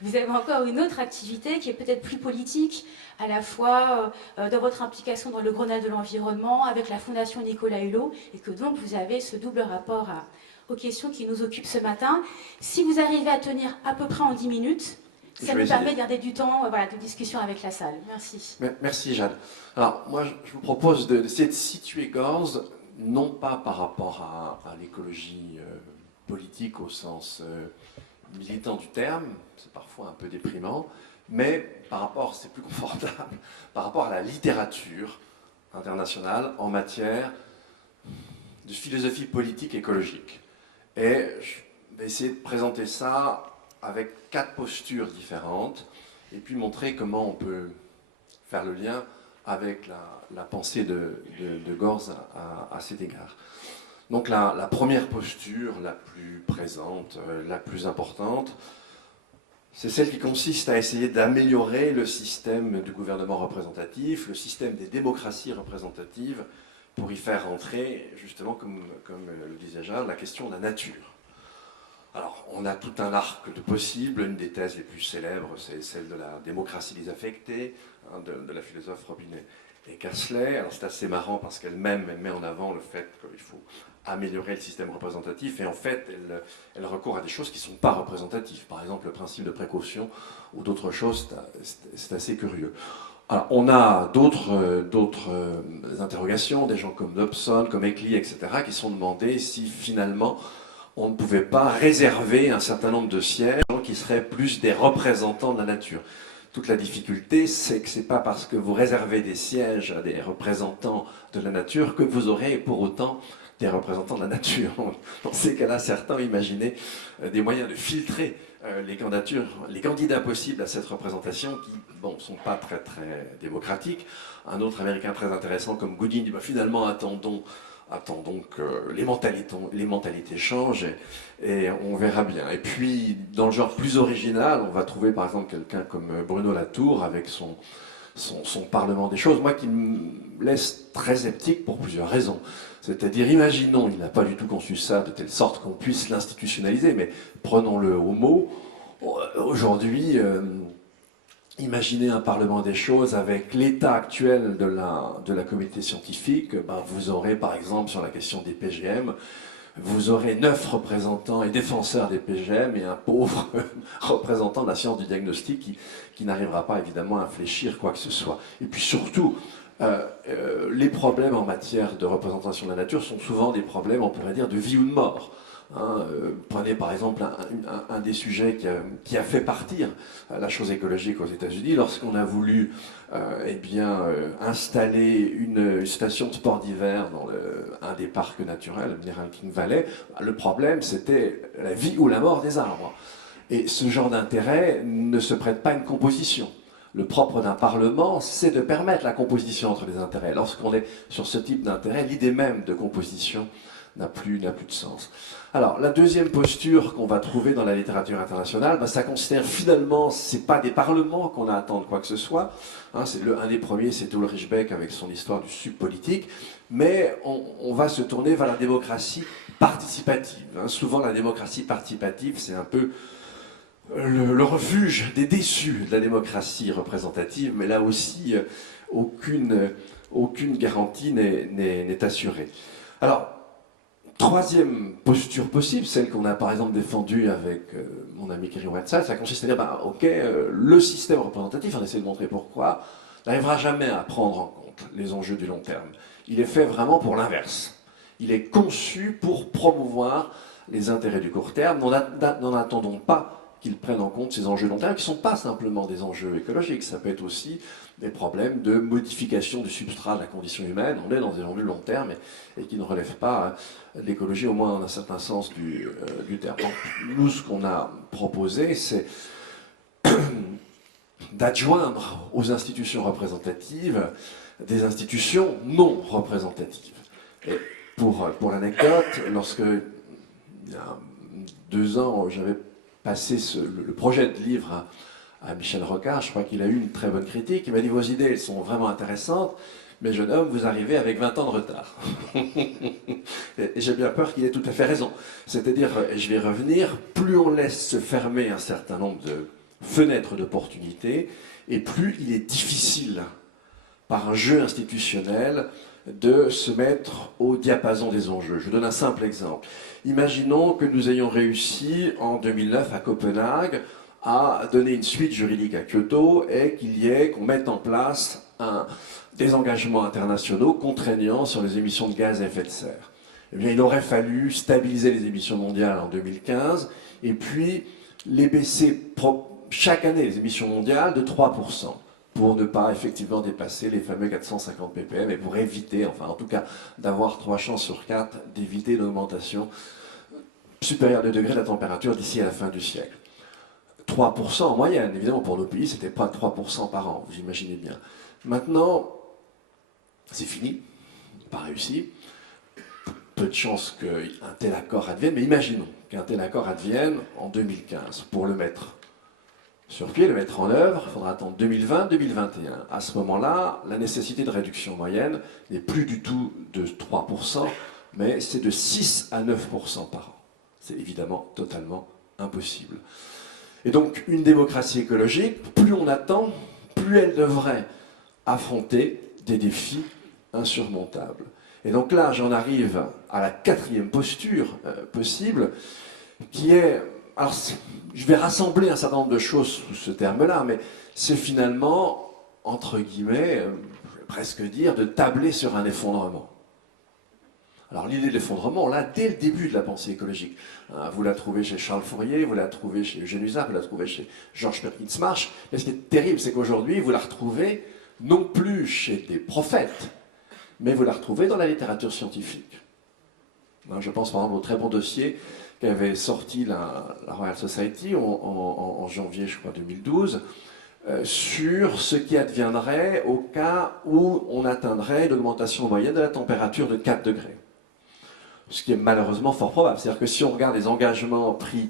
vous avez encore une autre activité qui est peut-être plus politique, à la fois dans votre implication dans le Grenelle de l'environnement, avec la Fondation Nicolas Hulot, et que donc vous avez ce double rapport aux questions qui nous occupent ce matin. Si vous arrivez à tenir à peu près en 10 minutes, ça nous permet de garder du temps de discussion avec la salle. Merci. Merci Jeanne. Alors moi je vous propose d'essayer de situer Gorz, non pas par rapport à l'écologie politique au sens militant du terme, c'est parfois un peu déprimant, mais par rapport, c'est plus confortable, par rapport à la littérature internationale en matière de philosophie politique écologique. Et je vais essayer de présenter ça avec 4 postures différentes, et puis montrer comment on peut faire le lien avec la pensée de Gorz à cet égard. Donc la première posture, la plus présente, la plus importante, c'est celle qui consiste à essayer d'améliorer le système du gouvernement représentatif, le système des démocraties représentatives, pour y faire entrer, justement, comme le disait Jeanne, la question de la nature. Alors, on a tout un arc de possibles. Une des thèses les plus célèbres, c'est celle de la démocratie désaffectée, hein, de la philosophe Robinet et Kersley. Alors, c'est assez marrant parce qu'elle-même met en avant le fait qu'il faut améliorer le système représentatif, et en fait, elle recourt à des choses qui ne sont pas représentatives. Par exemple, le principe de précaution ou d'autres choses, c'est assez curieux. Alors, on a d'autres interrogations, des gens comme Dobson, comme Eckley, etc., qui sont demandés si finalement on ne pouvait pas réserver un certain nombre de sièges qui seraient plus des représentants de la nature. Toute la difficulté, c'est que ce n'est pas parce que vous réservez des sièges à des représentants de la nature que vous aurez pour autant des représentants de la nature. Dans ces cas-là, certains imaginaient des moyens de filtrer les candidats possibles à cette représentation qui, bon, ne sont pas très démocratiques. Un autre Américain très intéressant comme Goodin dit, finalement, attendons que les mentalités changent et on verra bien. Et puis, dans le genre plus original, on va trouver par exemple quelqu'un comme Bruno Latour avec son Parlement des choses, moi qui me laisse très sceptique pour plusieurs raisons. C'est-à-dire, imaginons, il n'a pas du tout conçu ça de telle sorte qu'on puisse l'institutionnaliser, mais prenons-le au mot. Aujourd'hui, imaginez un Parlement des choses avec l'état actuel de la communauté scientifique. Vous aurez par exemple sur la question des PGM, vous aurez 9 représentants et défenseurs des PGM et un pauvre représentant de la science du diagnostic qui n'arrivera pas évidemment à infléchir quoi que ce soit. Et puis surtout, les problèmes en matière de représentation de la nature sont souvent des problèmes, on pourrait dire, de vie ou de mort. Prenez par exemple un des sujets qui a fait partir la chose écologique aux États-Unis lorsqu'on a voulu installer une station de sport d'hiver dans un des parcs naturels, le Mineral King Valley. Le problème, c'était la vie ou la mort des arbres. Et ce genre d'intérêt ne se prête pas à une composition. Le propre d'un Parlement, c'est de permettre la composition entre les intérêts. Lorsqu'on est sur ce type d'intérêt, l'idée même de composition n'a plus de sens. Alors, la deuxième posture qu'on va trouver dans la littérature internationale, ça considère finalement, ce n'est pas des parlements qu'on a à attendre quoi que ce soit. Un des premiers, c'est Ulrich Beck avec son histoire du subpolitique, mais on va se tourner vers la démocratie participative. Souvent, la démocratie participative, c'est un peu le refuge des déçus de la démocratie représentative, mais là aussi, aucune garantie n'est assurée. Alors, troisième posture possible, celle qu'on a par exemple défendue avec mon ami Kerry Whiteside, ça consiste à dire, le système représentatif, on essaie de montrer pourquoi, n'arrivera jamais à prendre en compte les enjeux du long terme. Il est fait vraiment pour l'inverse. Il est conçu pour promouvoir les intérêts du court terme. N'en attendons pas qu'ils prennent en compte ces enjeux long terme, qui ne sont pas simplement des enjeux écologiques, ça peut être aussi des problèmes de modification du substrat de la condition humaine. On est dans des enjeux long terme et qui ne relèvent pas de l'écologie, au moins dans un certain sens du terme. Donc, nous, ce qu'on a proposé, c'est d'adjoindre aux institutions représentatives des institutions non représentatives. Et pour l'anecdote, lorsque, il y a 2 ans, j'avais passé le projet de livre à Michel Rocard, je crois qu'il a eu une très bonne critique. Il m'a dit, vos idées, elles sont vraiment intéressantes, Mais jeune homme, vous arrivez avec 20 ans de retard. Et j'ai bien peur qu'il ait tout à fait raison. C'est-à-dire, et je vais revenir, plus on laisse se fermer un certain nombre de fenêtres d'opportunité, et plus il est difficile, par un jeu institutionnel, de se mettre au diapason des enjeux. Je vous donne un simple exemple. Imaginons que nous ayons réussi en 2009 à Copenhague à donner une suite juridique à Kyoto et qu'on mette en place des engagements internationaux contraignants sur les émissions de gaz à effet de serre. Eh bien, il aurait fallu stabiliser les émissions mondiales en 2015 et puis les baisser chaque année, les émissions mondiales, de 3%, pour ne pas effectivement dépasser les fameux 450 ppm et pour éviter, enfin en tout cas, d'avoir 3 chances sur 4 d'éviter une augmentation supérieure de degrés de la température d'ici à la fin du siècle. 3% en moyenne, évidemment pour nos pays, c'était pas 3% par an, vous imaginez bien. Maintenant, c'est fini, pas réussi. Peu de chances qu'un tel accord advienne, mais imaginons qu'un tel accord advienne en 2015. Pour le mettre sur pied, le mettre en œuvre, il faudra attendre 2020-2021. À ce moment-là, la nécessité de réduction moyenne n'est plus du tout de 3%, mais c'est de 6 à 9% par an. C'est évidemment totalement impossible. Et donc, une démocratie écologique, plus on attend, plus elle devrait affronter des défis insurmontables. Et donc là, j'en arrive à la 4e posture possible, qui est... Alors, je vais rassembler un certain nombre de choses sous ce terme-là, mais c'est finalement, entre guillemets, je vais presque dire, de tabler sur un effondrement. Alors l'idée de l'effondrement, on l'a dès le début de la pensée écologique. Vous la trouvez chez Charles Fourier, vous la trouvez chez Eugène Husard, vous la trouvez chez Georges Perkins Marsh. Mais ce qui est terrible, c'est qu'aujourd'hui, vous la retrouvez non plus chez des prophètes, mais vous la retrouvez dans la littérature scientifique. Je pense par exemple au très bon dossier qu'avait sorti la Royal Society en janvier, je crois, 2012, sur ce qui adviendrait au cas où on atteindrait l'augmentation moyenne de la température de 4 degrés. Ce qui est malheureusement fort probable. C'est-à-dire que si on regarde les engagements pris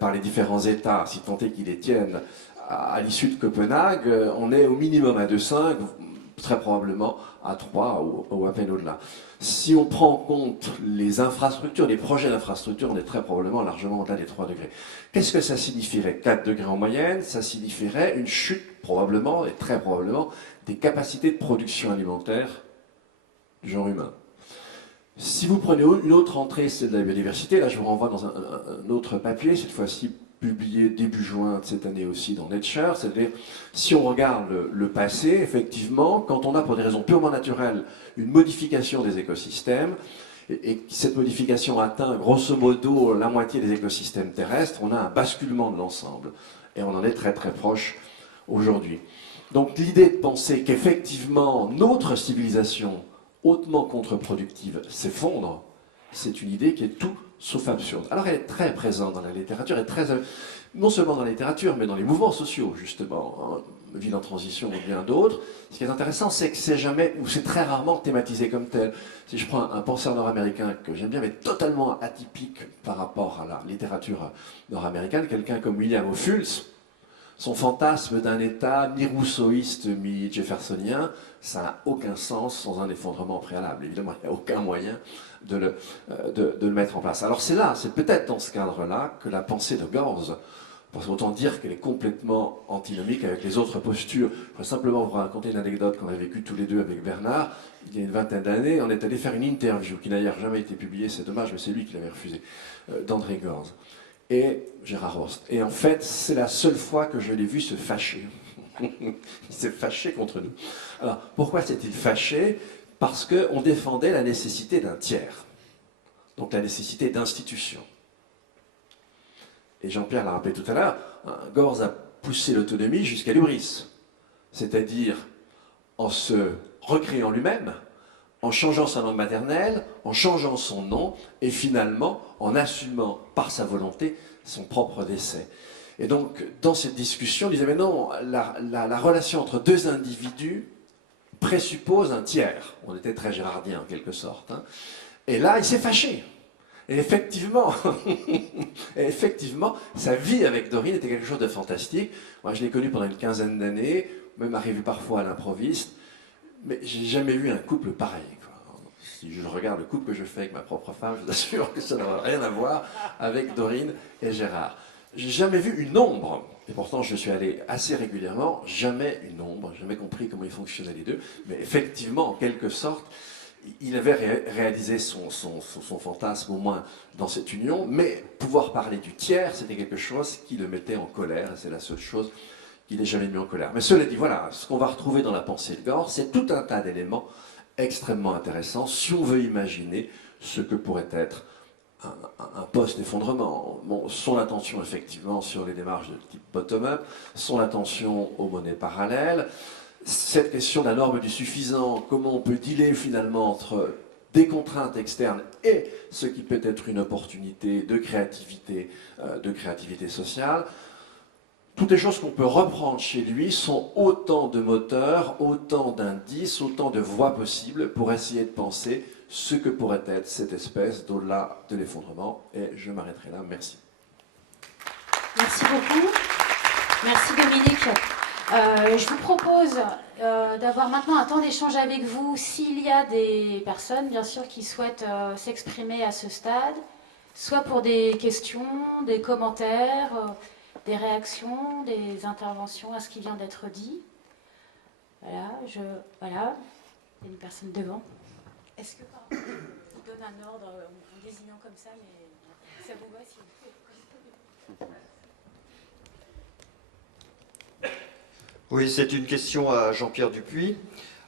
par les différents États, si tant est qu'ils les tiennent, à l'issue de Copenhague, on est au minimum à 2,5, très probablement à 3 ou à peine au-delà. Si on prend en compte les infrastructures, les projets d'infrastructures, on est très probablement largement au-delà des 3 degrés. Qu'est-ce que ça signifierait? 4 degrés en moyenne, ça signifierait une chute probablement, et très probablement, des capacités de production alimentaire du genre humain. Si vous prenez une autre entrée, celle de la biodiversité, là je vous renvoie dans un autre papier, cette fois-ci publié début juin de cette année aussi dans Nature, c'est-à-dire si on regarde le passé, effectivement, quand on a pour des raisons purement naturelles une modification des écosystèmes, et cette modification atteint grosso modo la moitié des écosystèmes terrestres, on a un basculement de l'ensemble. Et on en est très très proche aujourd'hui. Donc l'idée de penser qu'effectivement notre civilisation hautement contre-productive s'effondre, c'est une idée qui est tout sauf absurde. Alors elle est très présente dans la littérature, et non seulement dans la littérature, mais dans les mouvements sociaux, justement, Ville en transition ou bien d'autres. Ce qui est intéressant, c'est que c'est jamais, ou c'est très rarement thématisé comme tel. Si je prends un penseur nord-américain que j'aime bien, mais totalement atypique par rapport à la littérature nord-américaine, quelqu'un comme William Ophuls, son fantasme d'un État mi-rousseauiste, mi-jeffersonien, ça n'a aucun sens sans un effondrement préalable. Évidemment, il n'y a aucun moyen de le mettre en place. Alors c'est là, c'est peut-être dans ce cadre-là que la pensée de Gorz, parce qu'autant dire qu'elle est complètement antinomique avec les autres postures. Je voudrais simplement vous raconter une anecdote qu'on a vécue tous les deux avec Bernard. Il y a une vingtaine d'années, on est allé faire une interview qui n'a d'ailleurs jamais été publiée, c'est dommage, mais c'est lui qui l'avait refusée, d'André Gorz et Gérard Horst. Et en fait, c'est la seule fois que je l'ai vu se fâcher. Il s'est fâché contre nous. Alors, pourquoi s'est-il fâché? Parce qu'on défendait la nécessité d'un tiers, donc la nécessité d'institutions. Et Jean-Pierre l'a rappelé tout à l'heure, Gorz a poussé l'autonomie jusqu'à l'hubris, c'est-à-dire en se recréant lui-même, en changeant sa langue maternelle, en changeant son nom, et finalement en assumant par sa volonté son propre décès. Et donc, dans cette discussion, on disait, mais non, la relation entre deux individus présuppose un tiers. On était très gérardien, en quelque sorte. Hein. Et là, il s'est fâché. Et effectivement, sa vie avec Dorine était quelque chose de fantastique. Moi, je l'ai connue pendant une quinzaine d'années, même arrivé parfois à l'improviste. Mais j'ai jamais vu un couple pareil, quoi. Si je regarde le couple que je fais avec ma propre femme, je vous assure que ça n'a rien à voir avec Dorine et Gérard. J'ai jamais vu une ombre, et pourtant je suis allé assez régulièrement, jamais une ombre, jamais compris comment ils fonctionnaient les deux, mais effectivement, en quelque sorte, il avait réalisé son fantasme au moins dans cette union, mais pouvoir parler du tiers, c'était quelque chose qui le mettait en colère, et c'est la seule chose qui n'est jamais mis en colère. Mais cela dit, voilà, ce qu'on va retrouver dans la pensée de Gorz, c'est tout un tas d'éléments extrêmement intéressants si on veut imaginer ce que pourrait être un post-effondrement. Bon, son attention effectivement sur les démarches de type bottom-up, son attention aux monnaies parallèles, cette question de la norme du suffisant, comment on peut dealer finalement entre des contraintes externes et ce qui peut être une opportunité de créativité sociale. Toutes les choses qu'on peut reprendre chez lui sont autant de moteurs, autant d'indices, autant de voies possibles pour essayer de penser ce que pourrait être cette espèce d'au-delà de l'effondrement. Et je m'arrêterai là. Merci. Merci beaucoup. Merci Dominique. Je vous propose d'avoir maintenant un temps d'échange avec vous s'il y a des personnes, bien sûr, qui souhaitent s'exprimer à ce stade, soit pour des questions, des commentaires, des réactions, des interventions à ce qui vient d'être dit. Voilà, voilà, il y a une personne devant. Est-ce que, pardon, je vous donne un ordre en désignant comme ça, mais ça vous va si vous... Oui, c'est une question à Jean-Pierre Dupuis.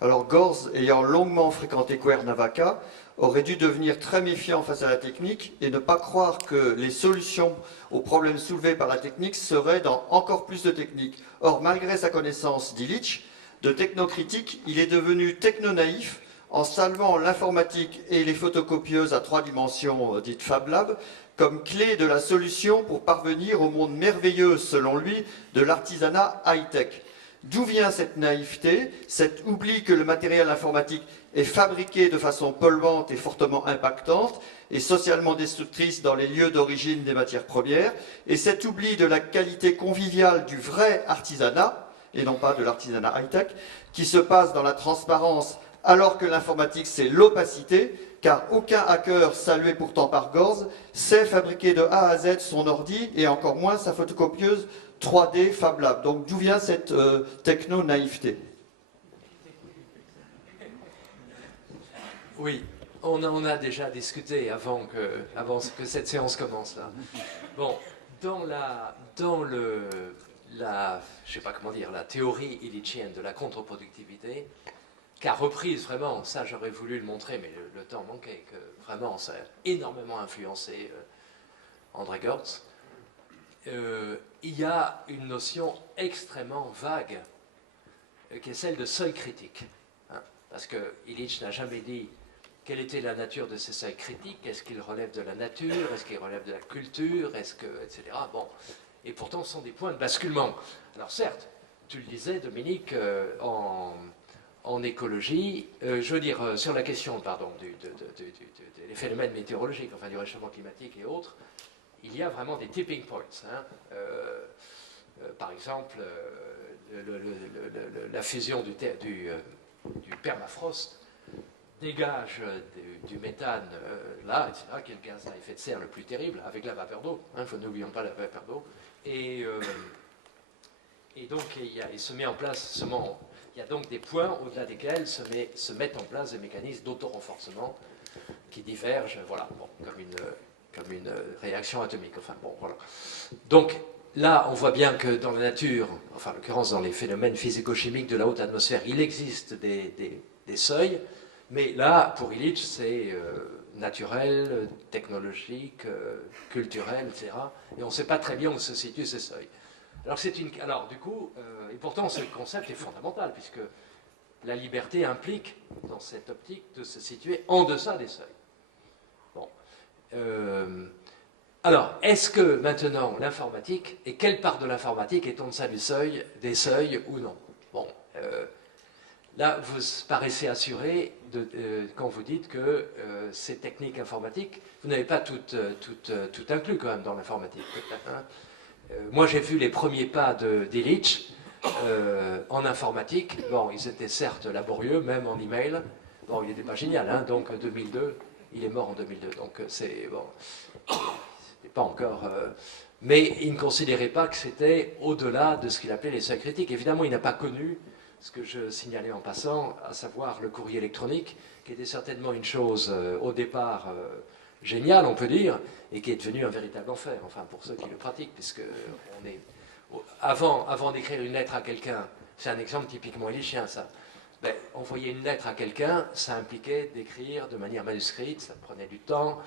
Alors, Gorz, ayant longuement fréquenté Cuernavaca, aurait dû devenir très méfiant face à la technique et ne pas croire que les solutions aux problèmes soulevés par la technique seraient dans encore plus de technique. Or, malgré sa connaissance d'Illich, de technocritique, il est devenu techno-naïf en saluant l'informatique et les photocopieuses à 3 dimensions dites Fab Lab comme clé de la solution pour parvenir au monde merveilleux, selon lui, de l'artisanat high-tech. D'où vient cette naïveté, cet oubli que le matériel informatique est fabriqué de façon polluante et fortement impactante et socialement destructrice dans les lieux d'origine des matières premières, et cet oubli de la qualité conviviale du vrai artisanat, et non pas de l'artisanat high-tech, qui se passe dans la transparence alors que l'informatique c'est l'opacité, car aucun hacker, salué pourtant par Gorz, sait fabriquer de A à Z son ordi et encore moins sa photocopieuse 3D Fab Lab. Donc d'où vient cette techno-naïveté? Oui, on en a déjà discuté avant que cette séance commence là. Bon, je sais pas comment dire, la théorie illichienne de la contre-productivité, qu'a reprise vraiment, ça j'aurais voulu le montrer, mais le temps manquait, que vraiment ça a énormément influencé André Gorz. Il y a une notion extrêmement vague qui est celle de seuil critique. Hein, parce que Illich n'a jamais dit quelle était la nature de ces seuils critiques, est-ce qu'ils relèvent de la nature, est-ce qu'ils relèvent de la culture, est-ce que, etc. Bon. Et pourtant, ce sont des points de basculement. Alors certes, tu le disais, Dominique, en écologie, je veux dire, sur la question, pardon, des phénomènes météorologiques, enfin du réchauffement climatique et autres, il y a vraiment des tipping points. Hein. Par exemple, la fusion du permafrost dégage du méthane là, etc., qui est le gaz à effet de serre le plus terrible, avec la vapeur d'eau. Hein, n'oublions pas la vapeur d'eau. Et donc, il se met en place, il y a donc des points au-delà desquels se mettent en place des mécanismes d'auto-renforcement qui divergent, voilà, bon, comme une réaction atomique. Enfin, bon, voilà. Donc, là, on voit bien que dans la nature, enfin, en l'occurrence dans les phénomènes physico-chimiques de la haute atmosphère, il existe des seuils, mais là, pour Illich, c'est naturel, technologique, culturel, etc. Et on ne sait pas très bien où se situent ces seuils. Alors, du coup, et pourtant, ce concept est fondamental, puisque la liberté implique, dans cette optique, de se situer en deçà des seuils. Bon. Alors, est-ce que maintenant l'informatique, et quelle part de l'informatique est en deçà des seuils ou non? Bon, là, vous paraissez assuré quand vous dites que ces techniques informatiques, vous n'avez pas tout inclus quand même dans l'informatique. Hein. Moi, j'ai vu les premiers pas d'Illich. en informatique. Bon, ils étaient certes laborieux, même en email. Bon, il n'était pas génial, hein, donc 2002, il est mort en 2002, donc c'est bon, c'est pas encore. Mais il ne considérait pas que c'était au-delà de ce qu'il appelait les seuils critiques. Évidemment, il n'a pas connu ce que je signalais en passant, à savoir le courrier électronique, qui était certainement une chose au départ géniale, on peut dire, et qui est devenu un véritable enfer, enfin pour ceux qui le pratiquent, puisque on est avant d'écrire une lettre à quelqu'un, c'est un exemple typiquement illichien, ça. Ben, envoyer une lettre à quelqu'un, ça impliquait d'écrire de manière manuscrite, ça prenait du temps,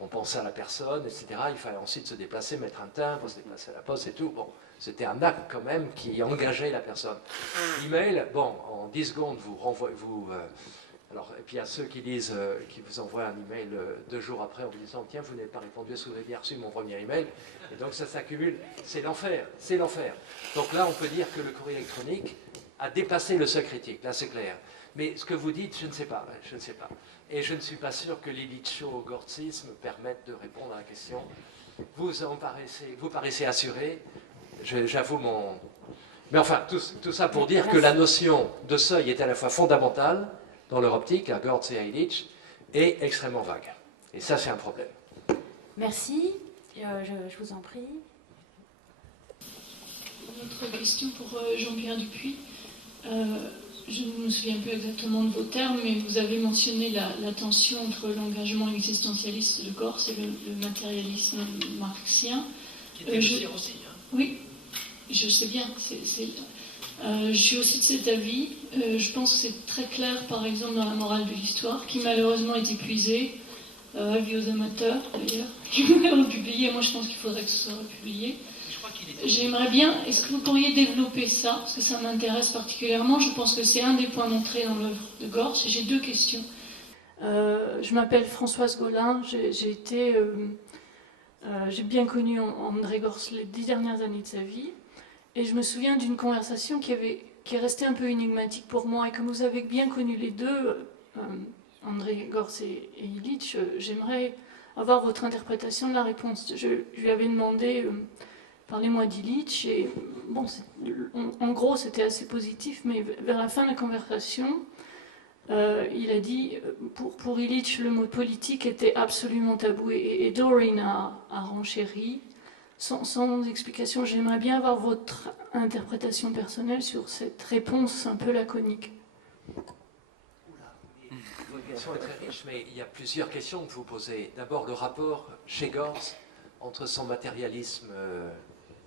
on pensait à la personne, etc. Il fallait ensuite se déplacer, mettre un timbre, se déplacer à la poste et tout. Bon, c'était un acte quand même qui engageait la personne. Email, bon, en 10 secondes, vous renvoyez, alors, et puis à ceux qui lisent, qui vous envoient un email 2 jours après en vous disant tiens, vous n'avez pas répondu, est-ce que vous avez bien reçu mon premier email? Et donc ça s'accumule, c'est l'enfer, c'est l'enfer. Donc là, on peut dire que le courrier électronique a dépassé le seuil critique, là c'est clair. Mais ce que vous dites, je ne sais pas, je ne sais pas. Et je ne suis pas sûr que l'illicho-gortzisme permette de répondre à la question. Vous paraissez assuré, j'avoue mon... Mais enfin, tout ça pour dire que la notion de seuil est à la fois fondamentale dans leur optique, à Gortz et à Illich, et extrêmement vague. Et ça, c'est un problème. Merci, je vous en prie. Une autre question pour Jean-Pierre Dupuy. Je ne me souviens plus exactement de vos termes, mais vous avez mentionné la tension entre l'engagement existentialiste de Gortz et le matérialisme marxien. Qui était aussi, hein. Oui, je sais bien. Je suis aussi de cet avis. Je pense que c'est très clair, par exemple, dans la morale de l'histoire, qui malheureusement est épuisée, avis aux amateurs d'ailleurs, qui voudraient le publier. Moi, je pense qu'il faudrait que ce soit republié. J'aimerais bien, est-ce que vous pourriez développer ça, parce que ça m'intéresse particulièrement. Je pense que c'est un des points d'entrée dans l'œuvre de Gortz. J'ai 2 questions. Je m'appelle Françoise Golin. J'ai bien connu André Gortz les 10 dernières années de sa vie. Et je me souviens d'une conversation qui est restée un peu énigmatique pour moi. Et comme vous avez bien connu les deux, André Gortz et Illich, j'aimerais avoir votre interprétation de la réponse. Je lui avais demandé... Parlez-moi d'Illich, et bon, en gros c'était assez positif, mais vers la fin de la conversation, il a dit, pour Illich, le mot politique était absolument tabou, et Doreen a renchéri, sans explication. J'aimerais bien avoir votre interprétation personnelle sur cette réponse un peu laconique. Votre question est très riche, mais il y a plusieurs questions que vous posez. D'abord, le rapport chez Gortz entre son matérialisme...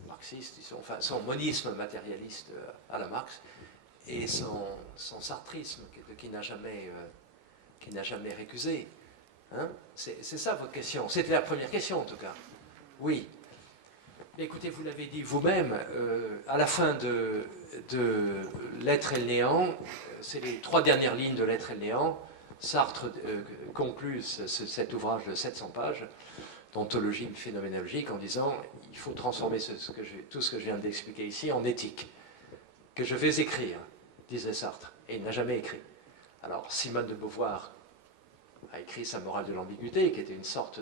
marxiste, enfin son monisme matérialiste à la Marx et son sartrisme qui n'a jamais récusé. Hein, c'est ça votre question. C'était la première question en tout cas. Oui. Mais écoutez, vous l'avez dit vous-même, à la fin de L'être et le néant, c'est les 3 dernières lignes de L'être et le néant, Sartre conclut cet ouvrage de 700 pages d'ontologie phénoménologique en disant il faut transformer tout ce que je viens d'expliquer ici en éthique, que je vais écrire, disait Sartre, et il n'a jamais écrit. Alors Simone de Beauvoir a écrit sa morale de l'ambiguïté, qui était une sorte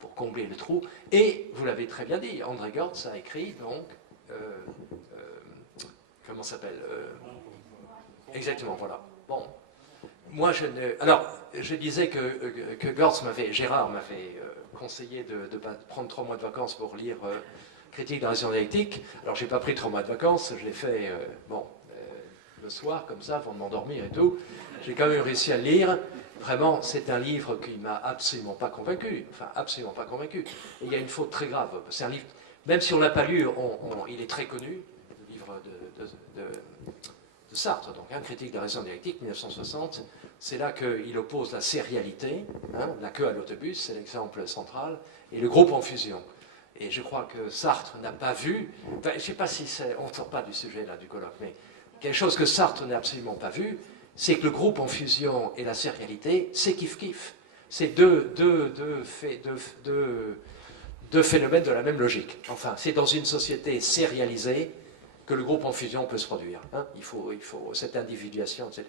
pour combler le trou, et vous l'avez très bien dit, André Gortz a écrit donc, comment s'appelle exactement, voilà. Bon, moi je disais que Gortz Gérard m'avait conseillé de prendre 3 mois de vacances pour lire Critique de la raison dialectique. Alors j'ai pas pris 3 mois de vacances, je l'ai fait le soir comme ça avant de m'endormir et tout. J'ai quand même réussi à le lire. Vraiment, c'est un livre qui m'a absolument pas convaincu. Enfin, absolument pas convaincu. Et il y a une faute très grave. C'est un livre, même si on l'a pas lu, il est très connu. Le livre de Sartre, donc Critique de la raison dialectique, 1960. C'est là qu'il oppose la sérialité, la queue à l'autobus, c'est l'exemple central, et le groupe en fusion. Et je crois que Sartre n'a pas vu, enfin, je ne sais pas si on ne sort pas du sujet là du colloque, mais quelque chose que Sartre n'a absolument pas vu, c'est que le groupe en fusion et la sérialité, c'est kiff-kiff. C'est deux phénomènes de la même logique. Enfin, c'est dans une société sérialisée que le groupe en fusion peut se produire. Il faut cette individuation, etc.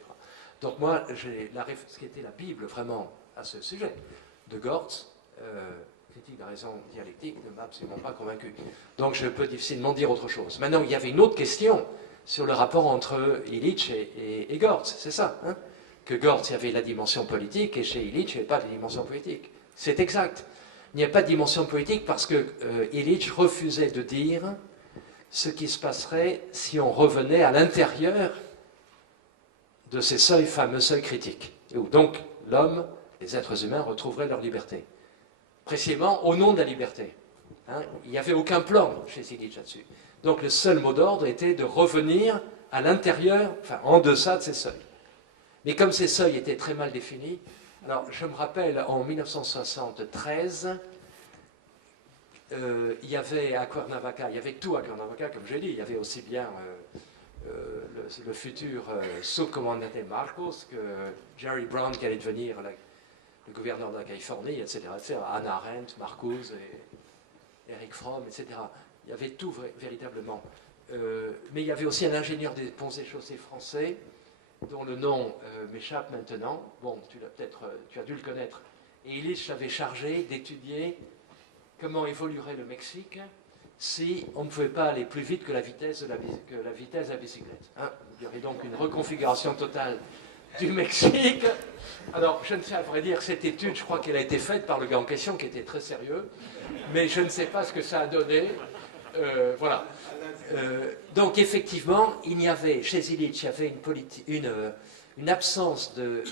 Donc moi, ce qui était la Bible vraiment à ce sujet de Gortz, Critique de la raison dialectique, ne m'a absolument pas convaincu. Donc je peux difficilement dire autre chose. Maintenant, il y avait une autre question, sur le rapport entre Illich et Gortz, c'est ça, hein, que Gortz, il y avait la dimension politique, et chez Illich, il n'y avait pas de dimension politique. C'est exact. Il n'y a pas de dimension politique parce que Illich refusait de dire ce qui se passerait si on revenait à l'intérieur de ces seuils, fameux seuils critiques, où donc l'homme, les êtres humains retrouveraient leur liberté. Précisément au nom de la liberté. Hein, il n'y avait aucun plan chez Illich là-dessus. Donc le seul mot d'ordre était de revenir à l'intérieur, enfin en deçà de ces seuils. Mais comme ces seuils étaient très mal définis, alors je me rappelle en 1973, il y avait à Cuernavaca, il y avait tout à Cuernavaca, comme j'ai dit, il y avait aussi bien le futur sous-commandant Marcos que Jerry Brown qui allait devenir le gouverneur de la Californie, etc., etc. Hannah Arendt, Marcuse et Eric Fromm, etc. Il y avait tout véritablement. Mais il y avait aussi un ingénieur des ponts et chaussées français, dont le nom m'échappe maintenant. Bon, tu as dû le connaître. Et Illich l'avait chargé d'étudier comment évoluerait le Mexique si on ne pouvait pas aller plus vite que la vitesse de la bicyclette. Hein, il y aurait donc une reconfiguration totale du Mexique. Alors, je ne sais à vrai dire, cette étude, je crois qu'elle a été faite par le gars en question, qui était très sérieux, mais je ne sais pas ce que ça a donné. Voilà. Donc, effectivement, il y avait, chez Illich, il y avait une absence de,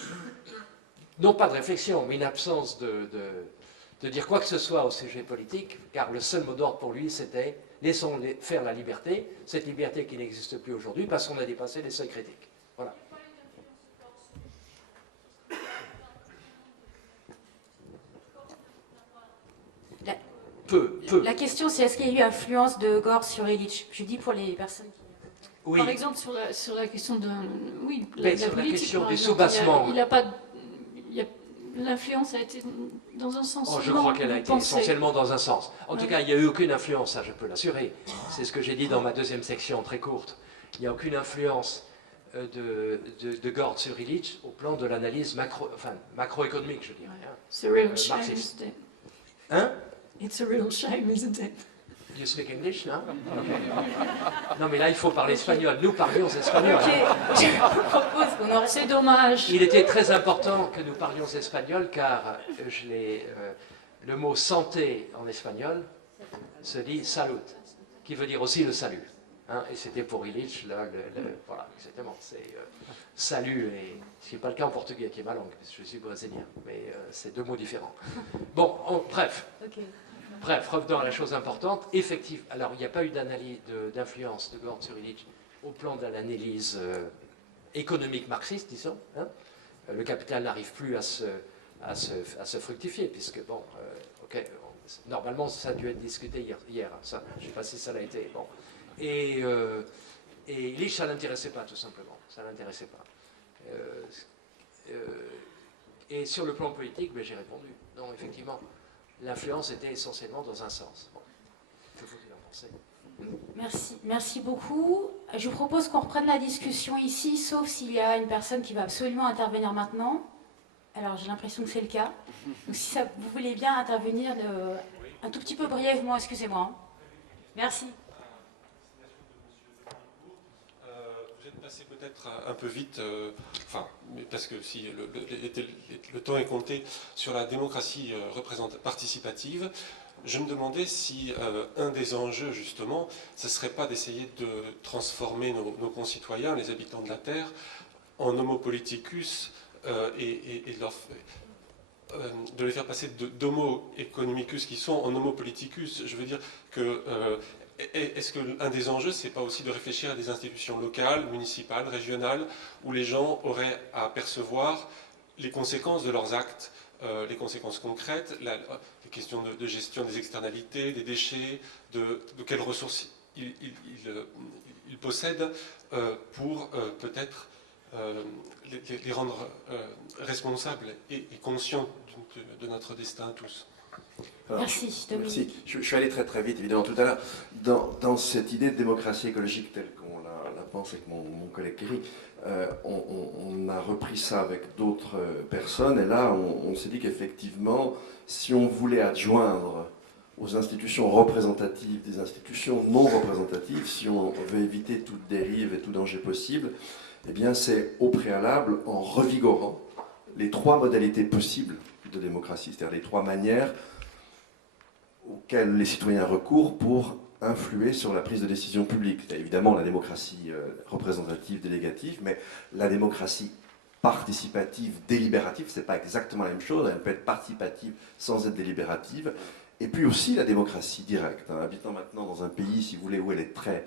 non pas de réflexion, mais une absence de dire quoi que ce soit au sujet politique, car le seul mot d'ordre pour lui, c'était laissons faire la liberté, cette liberté qui n'existe plus aujourd'hui, parce qu'on a dépassé les seuils critiques. Voilà. Peu. La question, c'est est-ce qu'il y a eu influence de Gortz sur Illich? Je dis pour les personnes qui... Oui. Par exemple, sur la question de... Oui, Mais la sur politique, la question par des exemple, soubassements. L'influence a été dans un sens. Oh, je crois qu'elle a été essentiellement dans un sens. En tout cas, il n'y a eu aucune influence, ça je peux l'assurer. C'est ce que j'ai dit dans ma deuxième section, très courte. Il n'y a aucune influence de Gortz sur Illich au plan de l'analyse macroéconomique, je dirais. Hein. It's a real shame, marxiste. isn't it? Hein? It's a real shame, isn't it? You speak English, non? Non, mais là, il faut parler espagnol. Nous parlions espagnol. Ok, je vous propose qu'on aurait... C'est dommage. Il était très important que nous parlions espagnol, car le mot santé en espagnol se dit salud, qui veut dire aussi le salut. Hein, et c'était pour Illich, voilà, exactement. C'est salut, et ce n'est pas le cas en portugais, qui est ma langue, parce que je suis brésilien, mais c'est deux mots différents. Bon, bref. Okay. Bref, revenons à la chose importante. Effectivement, alors il n'y a pas eu d'influence de Gortz sur Illich au plan de l'analyse économique marxiste, disons. Hein. Le capital n'arrive plus à se fructifier, puisque, bon, normalement, ça a dû être discuté hier ça, je ne sais pas si ça l'a été. Bon. Et Illich, ça ne l'intéressait pas, tout simplement. Ça ne l'intéressait pas. Et sur le plan politique, ben, j'ai répondu. Non, effectivement. L'influence était essentiellement dans un sens. Bon. Que faut-il en penser? Merci beaucoup. Je vous propose qu'on reprenne la discussion ici, sauf s'il y a une personne qui va absolument intervenir maintenant. Alors j'ai l'impression que c'est le cas. Donc si vous voulez bien intervenir un tout petit peu brièvement, excusez-moi. Merci. Vous êtes passé peut-être un peu vite, parce que si le temps est compté sur la démocratie participative, je me demandais si un des enjeux, justement, ce ne serait pas d'essayer de transformer nos concitoyens, les habitants de la Terre, en homo politicus et de les faire passer d'homo economicus qui sont en homo politicus. Je veux dire que... Est-ce qu'un des enjeux, c'est pas aussi de réfléchir à des institutions locales, municipales, régionales, où les gens auraient à percevoir les conséquences de leurs actes, les conséquences concrètes, les questions de gestion des externalités, des déchets, de quelles ressources ils possèdent pour peut-être les rendre responsables et conscients de notre destin tous. Alors, merci, Dominique. Merci. Je suis allé très très vite, évidemment, tout à l'heure. Dans cette idée de démocratie écologique telle qu'on la pense avec mon collègue Kerry, on a repris ça avec d'autres personnes, et là, on s'est dit qu'effectivement, si on voulait adjoindre aux institutions représentatives des institutions non représentatives, si on veut éviter toute dérive et tout danger possible, eh bien c'est au préalable en revigorant les trois modalités possibles de démocratie, c'est-à-dire les trois manières auxquelles les citoyens recourent pour influer sur la prise de décision publique. Il y a évidemment la démocratie représentative, délégative, mais la démocratie participative, délibérative, c'est pas exactement la même chose, elle peut être participative sans être délibérative, et puis aussi la démocratie directe. Habitant maintenant dans un pays, si vous voulez, où elle est très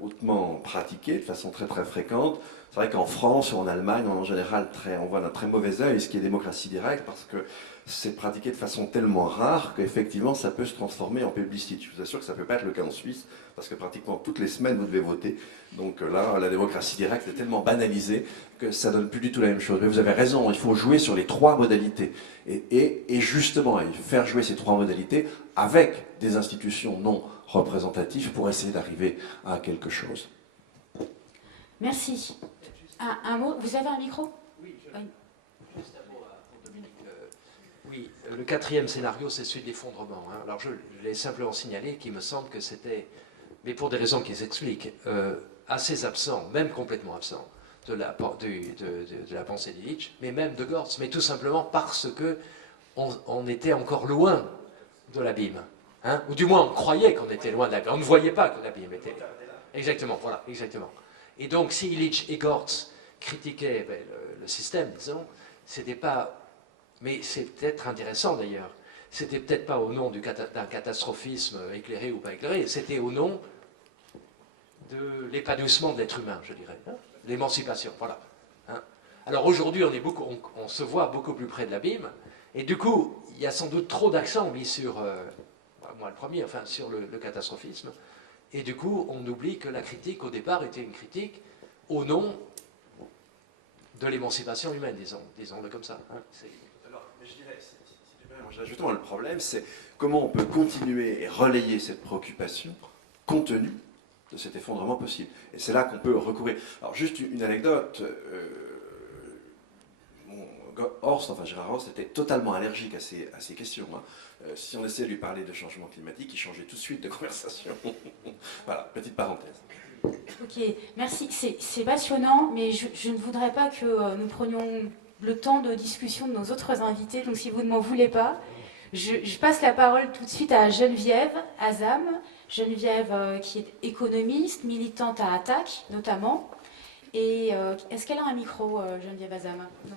hautement pratiquée, de façon très très fréquente, c'est vrai qu'en France ou en Allemagne, en général, on voit d'un très mauvais œil ce qui est démocratie directe, parce que c'est pratiqué de façon tellement rare qu'effectivement ça peut se transformer en plébiscite. Je vous assure que ça ne peut pas être le cas en Suisse, parce que pratiquement toutes les semaines vous devez voter. Donc là, la démocratie directe est tellement banalisée que ça ne donne plus du tout la même chose. Mais vous avez raison, il faut jouer sur les trois modalités. Et justement, faire jouer ces trois modalités avec des institutions non représentatives pour essayer d'arriver à quelque chose. Merci. Un mot, vous avez un micro? Oui, juste un mot pour Dominique. Oui, le quatrième scénario, c'est celui de l'effondrement. Hein. Alors je l'ai simplement signalé qu'il me semble que c'était, mais pour des raisons qui s'expliquent, assez absent, même complètement absent, de la pensée d'Illich, mais même de Gortz, mais tout simplement parce que on était encore loin de l'abîme. Hein, ou du moins, on croyait qu'on était loin de l'abîme. On ne voyait pas que l'abîme était... Exactement, voilà, exactement. Et donc, si Illich et Gortz critiquaient le système, disons, c'était pas... Mais c'est peut-être intéressant, d'ailleurs. C'était peut-être pas au nom d'un catastrophisme éclairé ou pas éclairé, c'était au nom de l'épanouissement de l'être humain, je dirais. Hein, l'émancipation, voilà. Hein. Alors aujourd'hui, on se voit beaucoup plus près de l'abîme, et du coup, il y a sans doute trop d'accent mis sur... moi le premier, enfin, sur le catastrophisme. Et du coup, on oublie que la critique, au départ, était une critique au nom de l'émancipation humaine, disons-le comme ça. Hein. Alors, je dirais, justement, le problème, c'est comment on peut continuer et relayer cette préoccupation compte tenu de cet effondrement possible. Et c'est là qu'on peut recourir. Alors, juste une anecdote. Gérard Horst était totalement allergique à ces questions. Hein. Si on essayait de lui parler de changement climatique, il changeait tout de suite de conversation. Voilà, petite parenthèse. Ok, merci. C'est passionnant, mais je ne voudrais pas que nous prenions le temps de discussion de nos autres invités, donc si vous ne m'en voulez pas, je passe la parole tout de suite à Geneviève Azam. Geneviève qui est économiste, militante à Attac notamment. Et est-ce qu'elle a un micro, Geneviève Azam? Non.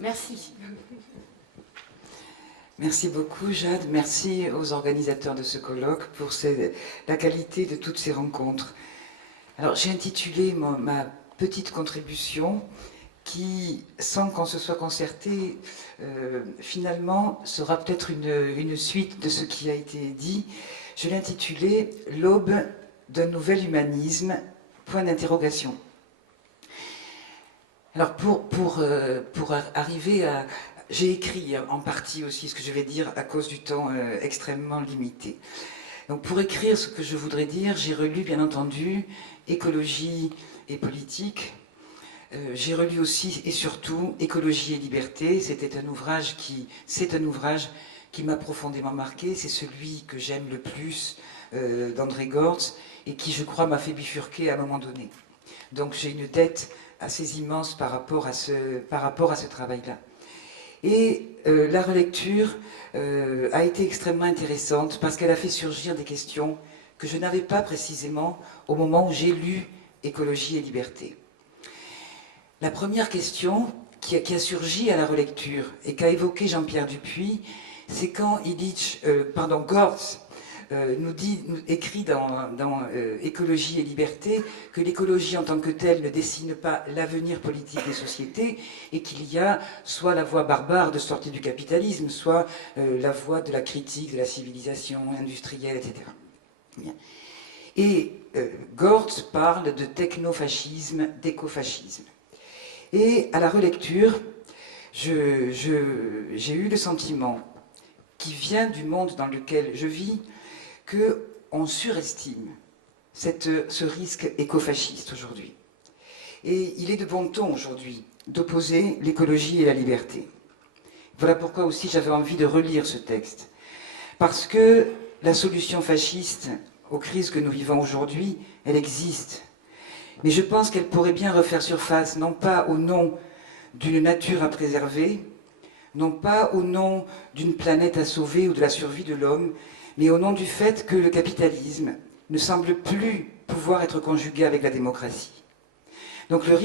Merci. Merci beaucoup, Jade. Merci aux organisateurs de ce colloque pour la qualité de toutes ces rencontres. Alors, j'ai intitulé ma petite contribution qui, sans qu'on se soit concerté, finalement, sera peut-être une suite de ce qui a été dit. Je l'ai intitulé « L'aube d'un nouvel humanisme », point d'interrogation. Alors, pour arriver à... J'ai écrit en partie aussi ce que je vais dire à cause du temps extrêmement limité. Donc, pour écrire ce que je voudrais dire, j'ai relu, bien entendu, Écologie et politique. J'ai relu aussi et surtout Écologie et liberté. C'est un ouvrage qui m'a profondément marqué. C'est celui que j'aime le plus d'André Gortz et qui, je crois, m'a fait bifurquer à un moment donné. Donc, j'ai une dette assez immense par rapport à ce travail-là. Et la relecture a été extrêmement intéressante parce qu'elle a fait surgir des questions que je n'avais pas précisément au moment où j'ai lu Écologie et liberté. La première question qui a surgi à la relecture et qu'a évoqué Jean-Pierre Dupuy, c'est quand Gortz écrit dans Écologie et liberté que l'écologie en tant que telle ne dessine pas l'avenir politique des sociétés et qu'il y a soit la voie barbare de sortie du capitalisme, soit la voie de la critique de la civilisation industrielle, etc. Et Gortz parle de technofascisme, d'écofascisme. Et à la relecture, j'ai eu le sentiment, qui vient du monde dans lequel je vis, qu'on surestime ce risque écofasciste aujourd'hui. Et il est de bon ton aujourd'hui d'opposer l'écologie et la liberté. Voilà pourquoi aussi j'avais envie de relire ce texte. Parce que la solution fasciste aux crises que nous vivons aujourd'hui, elle existe. Mais je pense qu'elle pourrait bien refaire surface, non pas au nom d'une nature à préserver, non pas au nom d'une planète à sauver ou de la survie de l'homme, mais au nom du fait que le capitalisme ne semble plus pouvoir être conjugué avec la démocratie. Donc le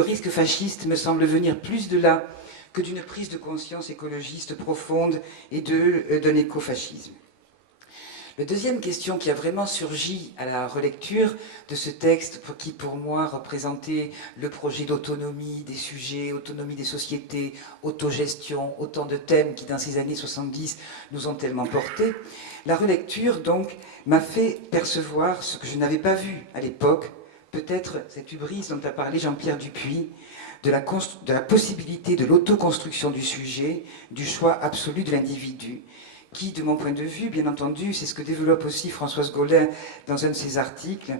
risque fasciste me semble venir plus de là que d'une prise de conscience écologiste profonde et d'un écofascisme. La deuxième question qui a vraiment surgi à la relecture de ce texte, qui pour moi représentait le projet d'autonomie des sujets, autonomie des sociétés, autogestion, autant de thèmes qui dans ces années 70 nous ont tellement portés, la relecture donc m'a fait percevoir ce que je n'avais pas vu à l'époque, peut-être cette hubris dont a parlé Jean-Pierre Dupuy, de la possibilité de l'autoconstruction du sujet, du choix absolu de l'individu, qui, de mon point de vue, bien entendu, c'est ce que développe aussi Françoise Golin dans un de ses articles,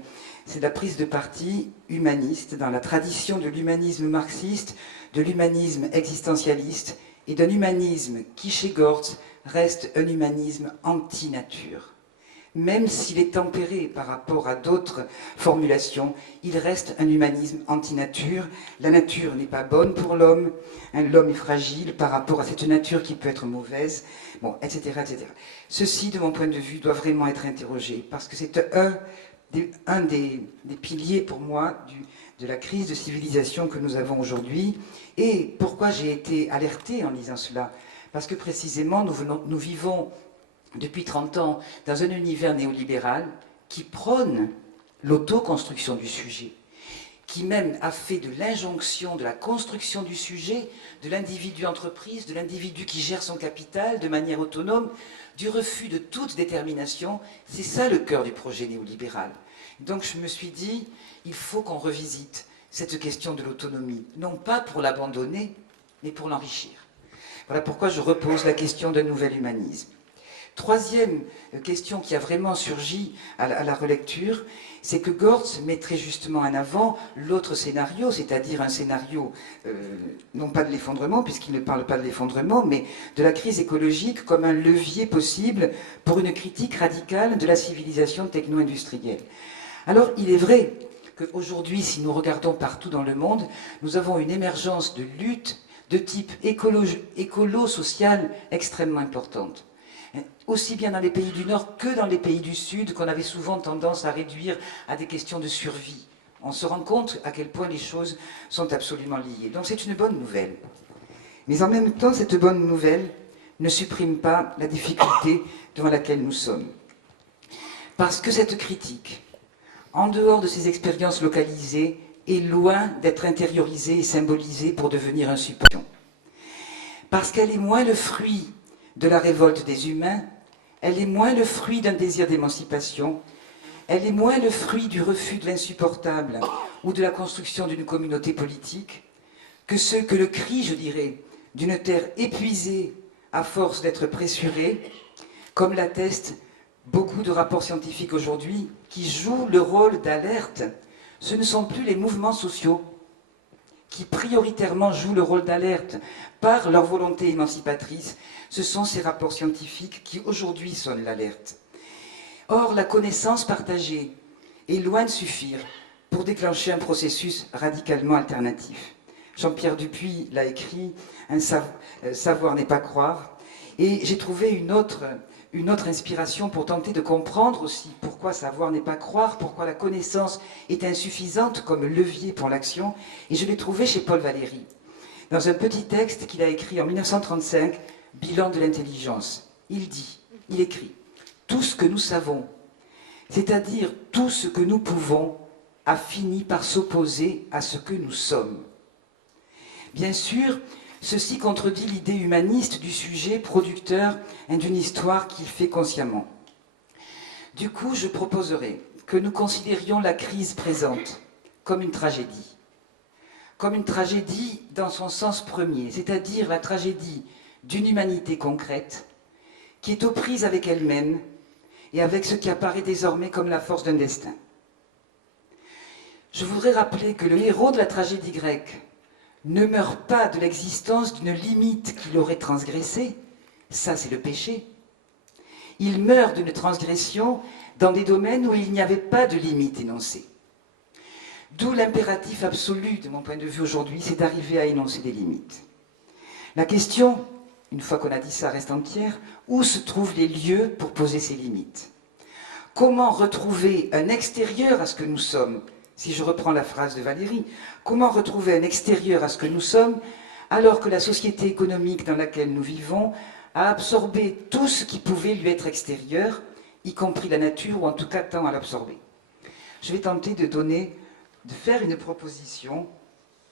c'est la prise de parti humaniste dans la tradition de l'humanisme marxiste, de l'humanisme existentialiste et d'un humanisme qui, chez Gortz, reste un humanisme anti-nature. Même s'il est tempéré par rapport à d'autres formulations, il reste un humanisme anti-nature. La nature n'est pas bonne pour l'homme, l'homme est fragile par rapport à cette nature qui peut être mauvaise, bon, etc., etc. Ceci, de mon point de vue, doit vraiment être interrogé, parce que c'est un des piliers, pour moi, de la crise de civilisation que nous avons aujourd'hui. Et pourquoi j'ai été alertée en lisant cela? Parce que précisément, nous vivons depuis 30 ans dans un univers néolibéral qui prône l'autoconstruction du sujet, qui même a fait de l'injonction de la construction du sujet, de l'individu entreprise, de l'individu qui gère son capital de manière autonome, du refus de toute détermination. C'est ça le cœur du projet néolibéral. Donc je me suis dit, il faut qu'on revisite cette question de l'autonomie, non pas pour l'abandonner, mais pour l'enrichir. Voilà pourquoi je repose la question d'un nouvel humanisme. Troisième question qui a vraiment surgi à la relecture, c'est que Gortz met très justement en avant l'autre scénario, c'est-à-dire un scénario, non pas de l'effondrement, puisqu'il ne parle pas de l'effondrement, mais de la crise écologique comme un levier possible pour une critique radicale de la civilisation techno-industrielle. Alors, il est vrai qu'aujourd'hui, si nous regardons partout dans le monde, nous avons une émergence de luttes de type écolo-social extrêmement importante. Aussi bien dans les pays du Nord que dans les pays du Sud, qu'on avait souvent tendance à réduire à des questions de survie. On se rend compte à quel point les choses sont absolument liées. Donc c'est une bonne nouvelle. Mais en même temps, cette bonne nouvelle ne supprime pas la difficulté devant laquelle nous sommes. Parce que cette critique, en dehors de ces expériences localisées, est loin d'être intériorisée et symbolisée pour devenir un support. Parce qu'elle est moins le fruit de la révolte des humains, elle est moins le fruit d'un désir d'émancipation, elle est moins le fruit du refus de l'insupportable ou de la construction d'une communauté politique que le cri, je dirais, d'une terre épuisée à force d'être pressurée, comme l'attestent beaucoup de rapports scientifiques aujourd'hui qui jouent le rôle d'alerte. Ce ne sont plus les mouvements sociaux qui prioritairement jouent le rôle d'alerte par leur volonté émancipatrice, ce sont ces rapports scientifiques qui aujourd'hui sonnent l'alerte. Or, la connaissance partagée est loin de suffire pour déclencher un processus radicalement alternatif. Jean-Pierre Dupuy l'a écrit, savoir n'est pas croire, et j'ai trouvé une autre inspiration pour tenter de comprendre aussi pourquoi savoir n'est pas croire, pourquoi la connaissance est insuffisante comme levier pour l'action, et je l'ai trouvé chez Paul Valéry, dans un petit texte qu'il a écrit en 1935, Bilan de l'intelligence. Il écrit « Tout ce que nous savons, c'est-à-dire tout ce que nous pouvons, a fini par s'opposer à ce que nous sommes. » Bien sûr, ceci contredit l'idée humaniste du sujet producteur d'une histoire qu'il fait consciemment. Du coup, je proposerai que nous considérions la crise présente comme une tragédie dans son sens premier, c'est-à-dire la tragédie d'une humanité concrète qui est aux prises avec elle-même et avec ce qui apparaît désormais comme la force d'un destin. Je voudrais rappeler que le héros de la tragédie grecque ne meurt pas de l'existence d'une limite qu'il aurait transgressée, ça c'est le péché, Il meurt d'une transgression dans des domaines où il n'y avait pas de limite énoncée. D'où l'impératif absolu, de mon point de vue aujourd'hui, c'est d'arriver à énoncer des limites. La question, une fois qu'on a dit ça, reste entière. Où se trouvent les lieux pour poser ces limites? Comment retrouver un extérieur à ce que nous sommes? Si je reprends la phrase de Valérie, comment retrouver un extérieur à ce que nous sommes alors que la société économique dans laquelle nous vivons a absorbé tout ce qui pouvait lui être extérieur, y compris la nature, ou en tout cas tend à l'absorber? Je vais tenter de faire une proposition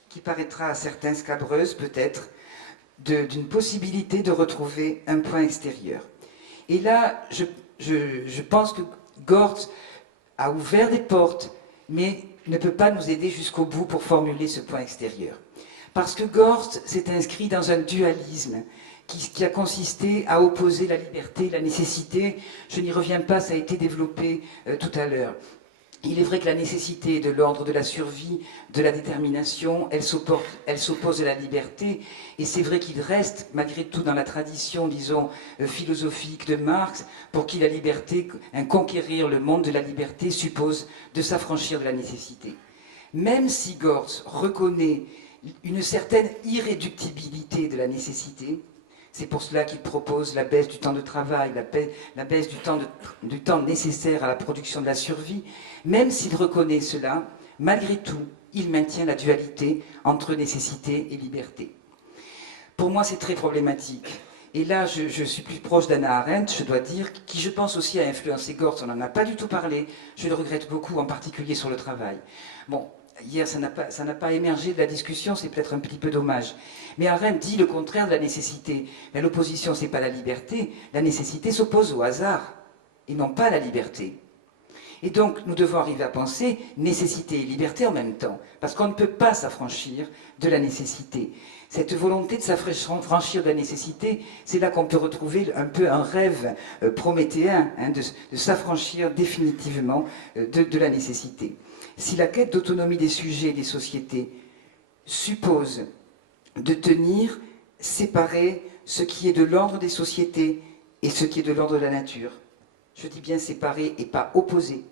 qui paraîtra à certains scabreuse peut-être, d'une possibilité de retrouver un point extérieur. Et là, je pense que Gortz a ouvert des portes, mais ne peut pas nous aider jusqu'au bout pour formuler ce point extérieur. Parce que Gortz s'est inscrit dans un dualisme qui a consisté à opposer la liberté et la nécessité. Je n'y reviens pas, ça a été développé tout à l'heure. Il est vrai que la nécessité est de l'ordre de la survie, de la détermination, elle s'oppose à la liberté, et c'est vrai qu'il reste, malgré tout, dans la tradition, disons, philosophique de Marx, pour qui la liberté, conquérir le monde de la liberté, suppose de s'affranchir de la nécessité. Même si Gortz reconnaît une certaine irréductibilité de la nécessité, c'est pour cela qu'il propose la baisse du temps de travail, la baisse du temps nécessaire à la production de la survie. Même s'il reconnaît cela, malgré tout, il maintient la dualité entre nécessité et liberté. Pour moi, c'est très problématique. Et là, je suis plus proche d'Hannah Arendt, je dois dire, qui je pense aussi a influencé Gortz. On n'en a pas du tout parlé. Je le regrette beaucoup, en particulier sur le travail. Bon, hier, ça n'a pas émergé de la discussion, c'est peut-être un petit peu dommage. Mais Arendt dit le contraire de la nécessité. Mais l'opposition, ce n'est pas la liberté. La nécessité s'oppose au hasard, et non pas à la liberté. Et donc, nous devons arriver à penser nécessité et liberté en même temps, parce qu'on ne peut pas s'affranchir de la nécessité. Cette volonté de s'affranchir de la nécessité, c'est là qu'on peut retrouver un peu un rêve prométhéen, de s'affranchir définitivement de la nécessité. Si la quête d'autonomie des sujets et des sociétés suppose de tenir séparé ce qui est de l'ordre des sociétés et ce qui est de l'ordre de la nature, je dis bien séparé et pas opposé,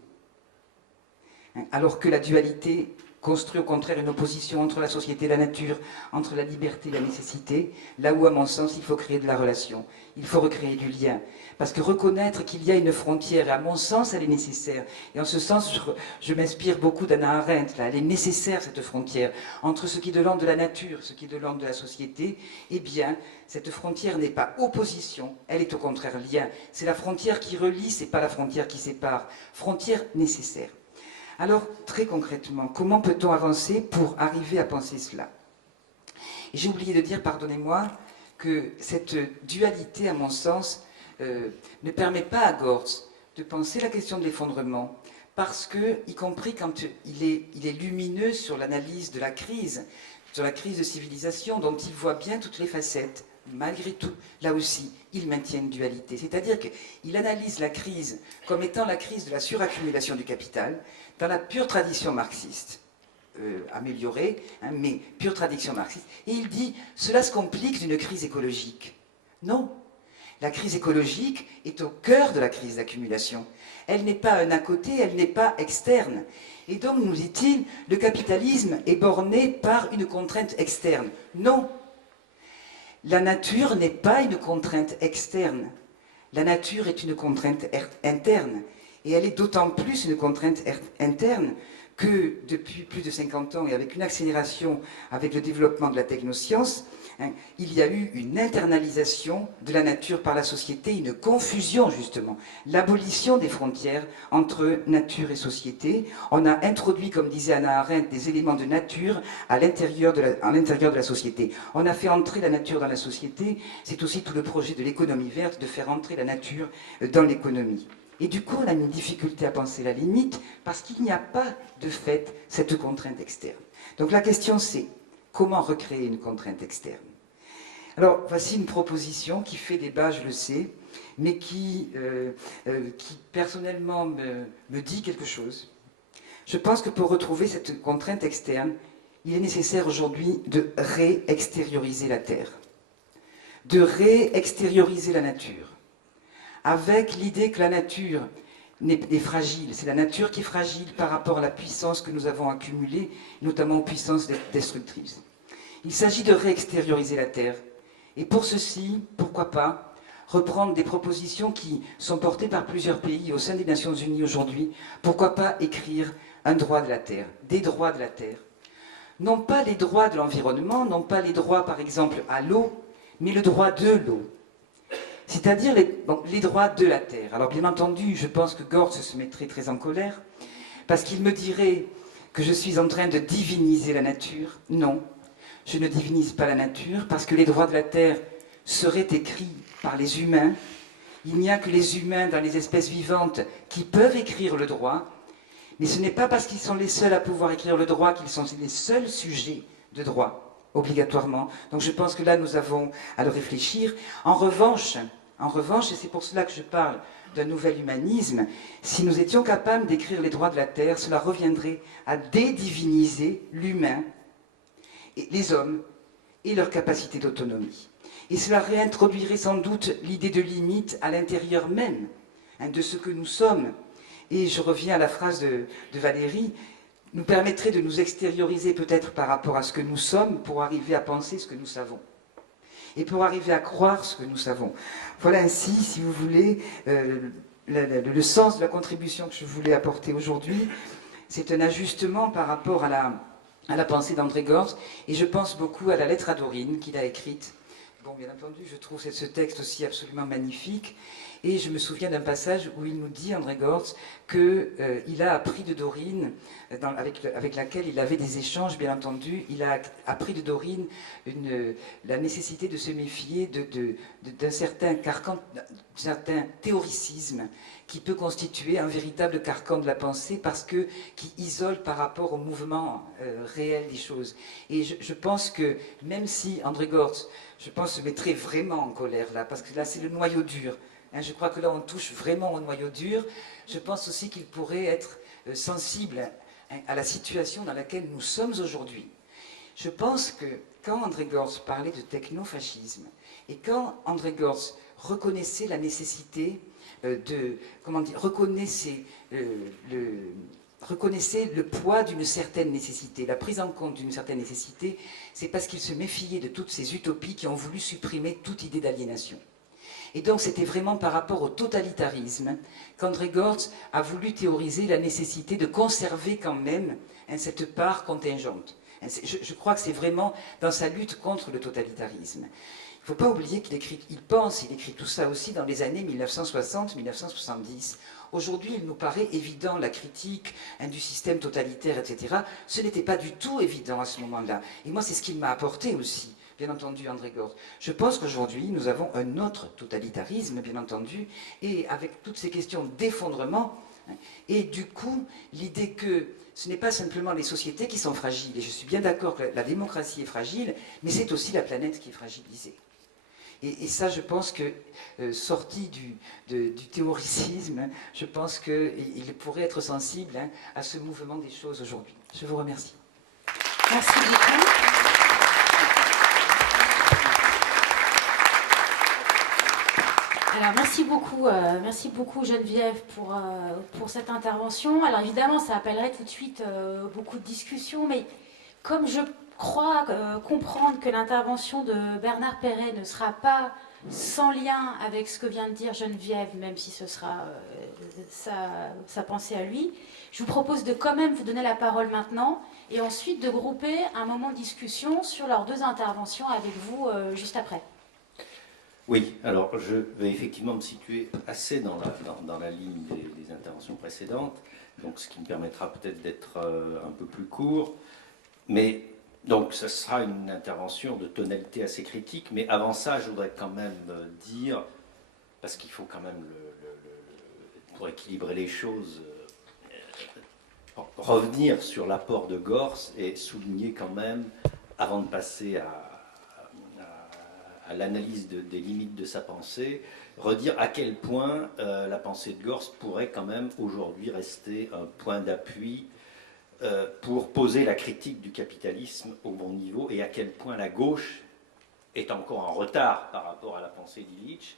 alors que la dualité construit au contraire une opposition entre la société et la nature, entre la liberté et la nécessité, là où, à mon sens, il faut créer de la relation, il faut recréer du lien. Parce que reconnaître qu'il y a une frontière, et à mon sens, elle est nécessaire. Et en ce sens, je m'inspire beaucoup d'Hannah Arendt, là, elle est nécessaire, cette frontière, entre ce qui est de l'ordre de la nature, ce qui est de l'ordre de la société. Eh bien, cette frontière n'est pas opposition, elle est au contraire lien. C'est la frontière qui relie, c'est pas la frontière qui sépare. Frontière nécessaire. Alors, très concrètement, comment peut-on avancer pour arriver à penser cela? J'ai oublié de dire, pardonnez-moi, que cette dualité, à mon sens, ne permet pas à Gortz de penser la question de l'effondrement, parce que, y compris quand il est lumineux sur l'analyse de la crise de civilisation, dont il voit bien toutes les facettes, malgré tout, là aussi, il maintient une dualité. C'est-à-dire qu'il analyse la crise comme étant la crise de la suraccumulation du capital, dans la pure tradition marxiste, améliorée, hein, mais pure tradition marxiste. Et il dit, cela se complique d'une crise écologique. Non. La crise écologique est au cœur de la crise d'accumulation. Elle n'est pas un à côté, elle n'est pas externe. Et donc, nous dit-il, le capitalisme est borné par une contrainte externe. Non. La nature n'est pas une contrainte externe. La nature est une contrainte interne. Et elle est d'autant plus une contrainte interne que depuis plus de 50 ans, et avec une accélération avec le développement de la technoscience, hein, il y a eu une internalisation de la nature par la société, une confusion justement, l'abolition des frontières entre nature et société. On a introduit, comme disait Hannah Arendt, des éléments de nature à l'intérieur de la société. On a fait entrer la nature dans la société, c'est aussi tout le projet de l'économie verte, de faire entrer la nature dans l'économie. Et du coup, on a une difficulté à penser la limite parce qu'il n'y a pas, de fait, cette contrainte externe. Donc la question, c'est comment recréer une contrainte externe? Alors, voici une proposition qui fait débat, je le sais, mais qui personnellement, me dit quelque chose. Je pense que pour retrouver cette contrainte externe, il est nécessaire aujourd'hui de réextérioriser la Terre, de réextérioriser la nature, avec l'idée que la nature est fragile. C'est la nature qui est fragile par rapport à la puissance que nous avons accumulée, notamment aux puissances destructrices. Il s'agit de réextérioriser la Terre. Et pour ceci, pourquoi pas, reprendre des propositions qui sont portées par plusieurs pays au sein des Nations Unies aujourd'hui. Pourquoi pas écrire un droit de la Terre, des droits de la Terre. Non pas les droits de l'environnement, non pas les droits, par exemple, à l'eau, mais le droit de l'eau. C'est-à-dire les droits de la Terre. Alors bien entendu, je pense que Gortz se mettrait très en colère, parce qu'il me dirait que je suis en train de diviniser la nature. Non, je ne divinise pas la nature, parce que les droits de la Terre seraient écrits par les humains. Il n'y a que les humains dans les espèces vivantes qui peuvent écrire le droit, mais ce n'est pas parce qu'ils sont les seuls à pouvoir écrire le droit qu'ils sont les seuls sujets de droit, obligatoirement. Donc je pense que là, nous avons à le réfléchir. En revanche, et c'est pour cela que je parle d'un nouvel humanisme, si nous étions capables d'écrire les droits de la Terre, cela reviendrait à dédiviniser l'humain, et les hommes, et leur capacité d'autonomie. Et cela réintroduirait sans doute l'idée de limite à l'intérieur même de ce que nous sommes. Et je reviens à la phrase de Valérie, nous permettrait de nous extérioriser peut-être par rapport à ce que nous sommes pour arriver à penser ce que nous savons. Et pour arriver à croire ce que nous savons. Voilà ainsi, si vous voulez, le sens de la contribution que je voulais apporter aujourd'hui. C'est un ajustement par rapport à la pensée d'André Gortz, et je pense beaucoup à la lettre à Dorine qu'il a écrite. Bon, bien entendu, je trouve ce texte aussi absolument magnifique, et je me souviens d'un passage où il nous dit, André Gortz, qu'il a appris de Dorine, avec laquelle il avait des échanges, bien entendu, il a appris de Dorine la nécessité de se méfier d'un certain carcan, d'un certain théoricisme qui peut constituer un véritable carcan de la pensée qui isole par rapport au mouvement réel des choses. Et je pense que, même si André Gortz, je pense, se mettrait vraiment en colère là, parce que là c'est le noyau dur. Je crois que là on touche vraiment au noyau dur. Je pense aussi qu'il pourrait être sensible à la situation dans laquelle nous sommes aujourd'hui. Je pense que quand André Gortz parlait de technofascisme, et quand André Gortz reconnaissait la nécessité reconnaissait le poids d'une certaine nécessité, la prise en compte d'une certaine nécessité, c'est parce qu'il se méfiait de toutes ces utopies qui ont voulu supprimer toute idée d'aliénation. Et donc c'était vraiment par rapport au totalitarisme qu'André Gortz a voulu théoriser la nécessité de conserver quand même cette part contingente. Je crois que c'est vraiment dans sa lutte contre le totalitarisme. Il ne faut pas oublier qu'il écrit tout ça aussi dans les années 1960-1970. Aujourd'hui, il nous paraît évident la critique du système totalitaire, etc. Ce n'était pas du tout évident à ce moment-là. Et moi, c'est ce qu'il m'a apporté aussi, bien entendu, André Gortz. Je pense qu'aujourd'hui, nous avons un autre totalitarisme, bien entendu, et avec toutes ces questions d'effondrement, et du coup, l'idée que ce n'est pas simplement les sociétés qui sont fragiles, et je suis bien d'accord que la démocratie est fragile, mais c'est aussi la planète qui est fragilisée. Et ça, je pense que, sorti du théoricisme, je pense qu'il pourrait être sensible à ce mouvement des choses aujourd'hui. Je vous remercie. Merci beaucoup. Alors, merci beaucoup Geneviève pour cette intervention. Alors évidemment, ça appellerait tout de suite beaucoup de discussions, mais comme je crois comprendre que l'intervention de Bernard Perret ne sera pas sans lien avec ce que vient de dire Geneviève, même si ce sera sa pensée à lui, je vous propose de quand même vous donner la parole maintenant et ensuite de grouper un moment de discussion sur leurs deux interventions avec vous juste après. Oui, alors je vais effectivement me situer assez dans la ligne des interventions précédentes, donc ce qui me permettra peut-être d'être un peu plus court, mais donc ce sera une intervention de tonalité assez critique, mais avant ça, je voudrais quand même dire, parce qu'il faut quand même, pour équilibrer les choses, revenir sur l'apport de Gortz et souligner quand même, avant de passer à l'analyse des limites de sa pensée, redire à quel point la pensée de Gortz pourrait quand même aujourd'hui rester un point d'appui pour poser la critique du capitalisme au bon niveau et à quel point la gauche est encore en retard par rapport à la pensée d'Illich.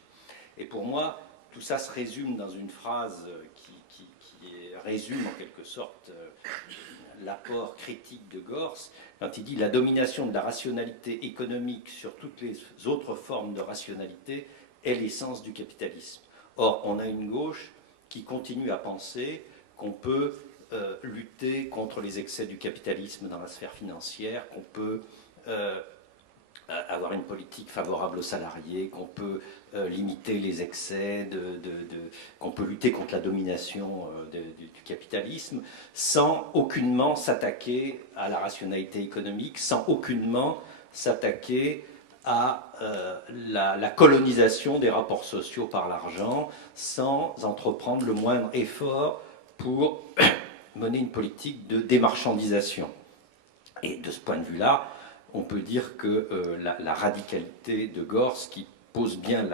Et pour moi, tout ça se résume dans une phrase qui résume en quelque sorte l'apport critique de Gorz, quand il dit « La domination de la rationalité économique sur toutes les autres formes de rationalité est l'essence du capitalisme ». Or, on a une gauche qui continue à penser qu'on peut lutter contre les excès du capitalisme dans la sphère financière, qu'on peut avoir une politique favorable aux salariés, qu'on peut limiter les excès, qu'on peut lutter contre la domination du capitalisme, sans aucunement s'attaquer à la rationalité économique, sans aucunement s'attaquer à la colonisation des rapports sociaux par l'argent, sans entreprendre le moindre effort pour mener une politique de démarchandisation. Et de ce point de vue-là, on peut dire que la radicalité de Gorz, qui pose bien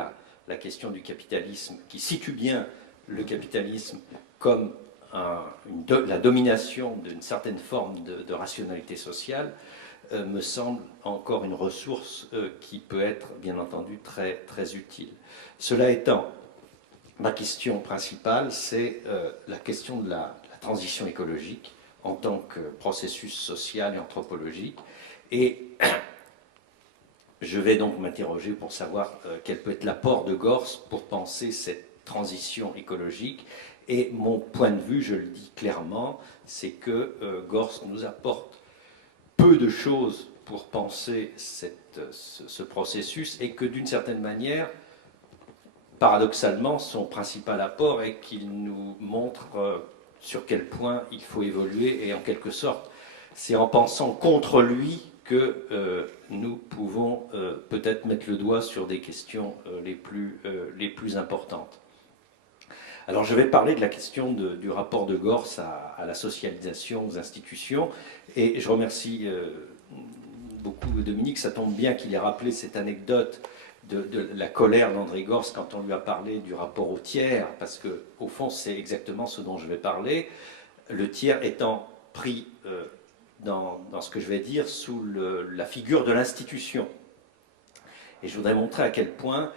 la question du capitalisme, qui situe bien le capitalisme comme la domination d'une certaine forme de rationalité sociale, me semble encore une ressource qui peut être, bien entendu, très, très utile. Cela étant, ma question principale, c'est la question de la transition écologique en tant que processus social et anthropologique. Et je vais donc m'interroger pour savoir quel peut être l'apport de Gorz pour penser cette transition écologique. Et mon point de vue, je le dis clairement, c'est que Gorz nous apporte peu de choses pour penser ce processus et que d'une certaine manière, paradoxalement, son principal apport est qu'il nous montre sur quel point il faut évoluer et en quelque sorte, c'est en pensant contre lui que nous pouvons peut-être mettre le doigt sur des questions les plus importantes. Alors je vais parler de la question du rapport de Gorz à la socialisation, aux institutions, et je remercie beaucoup Dominique, ça tombe bien qu'il ait rappelé cette anecdote de la colère d'André Gorz quand on lui a parlé du rapport au tiers, parce qu'au fond c'est exactement ce dont je vais parler, le tiers étant pris dans ce que je vais dire sous la figure de l'institution. Et je voudrais montrer à quel point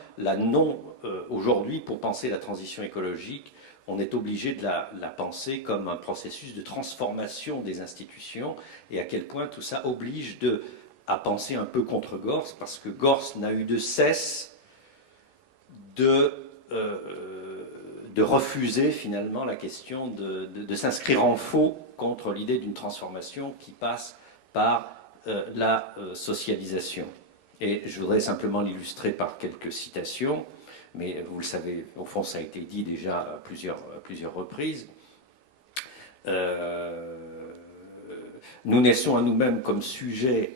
aujourd'hui, pour penser la transition écologique, on est obligé de la penser comme un processus de transformation des institutions, et à quel point tout ça oblige à penser un peu contre Gorz, parce que Gorz n'a eu de cesse de refuser finalement la question de s'inscrire en faux contre l'idée d'une transformation qui passe par la socialisation. Et je voudrais simplement l'illustrer par quelques citations, mais vous le savez, au fond ça a été dit déjà à plusieurs reprises. Nous naissons à nous-mêmes comme sujets,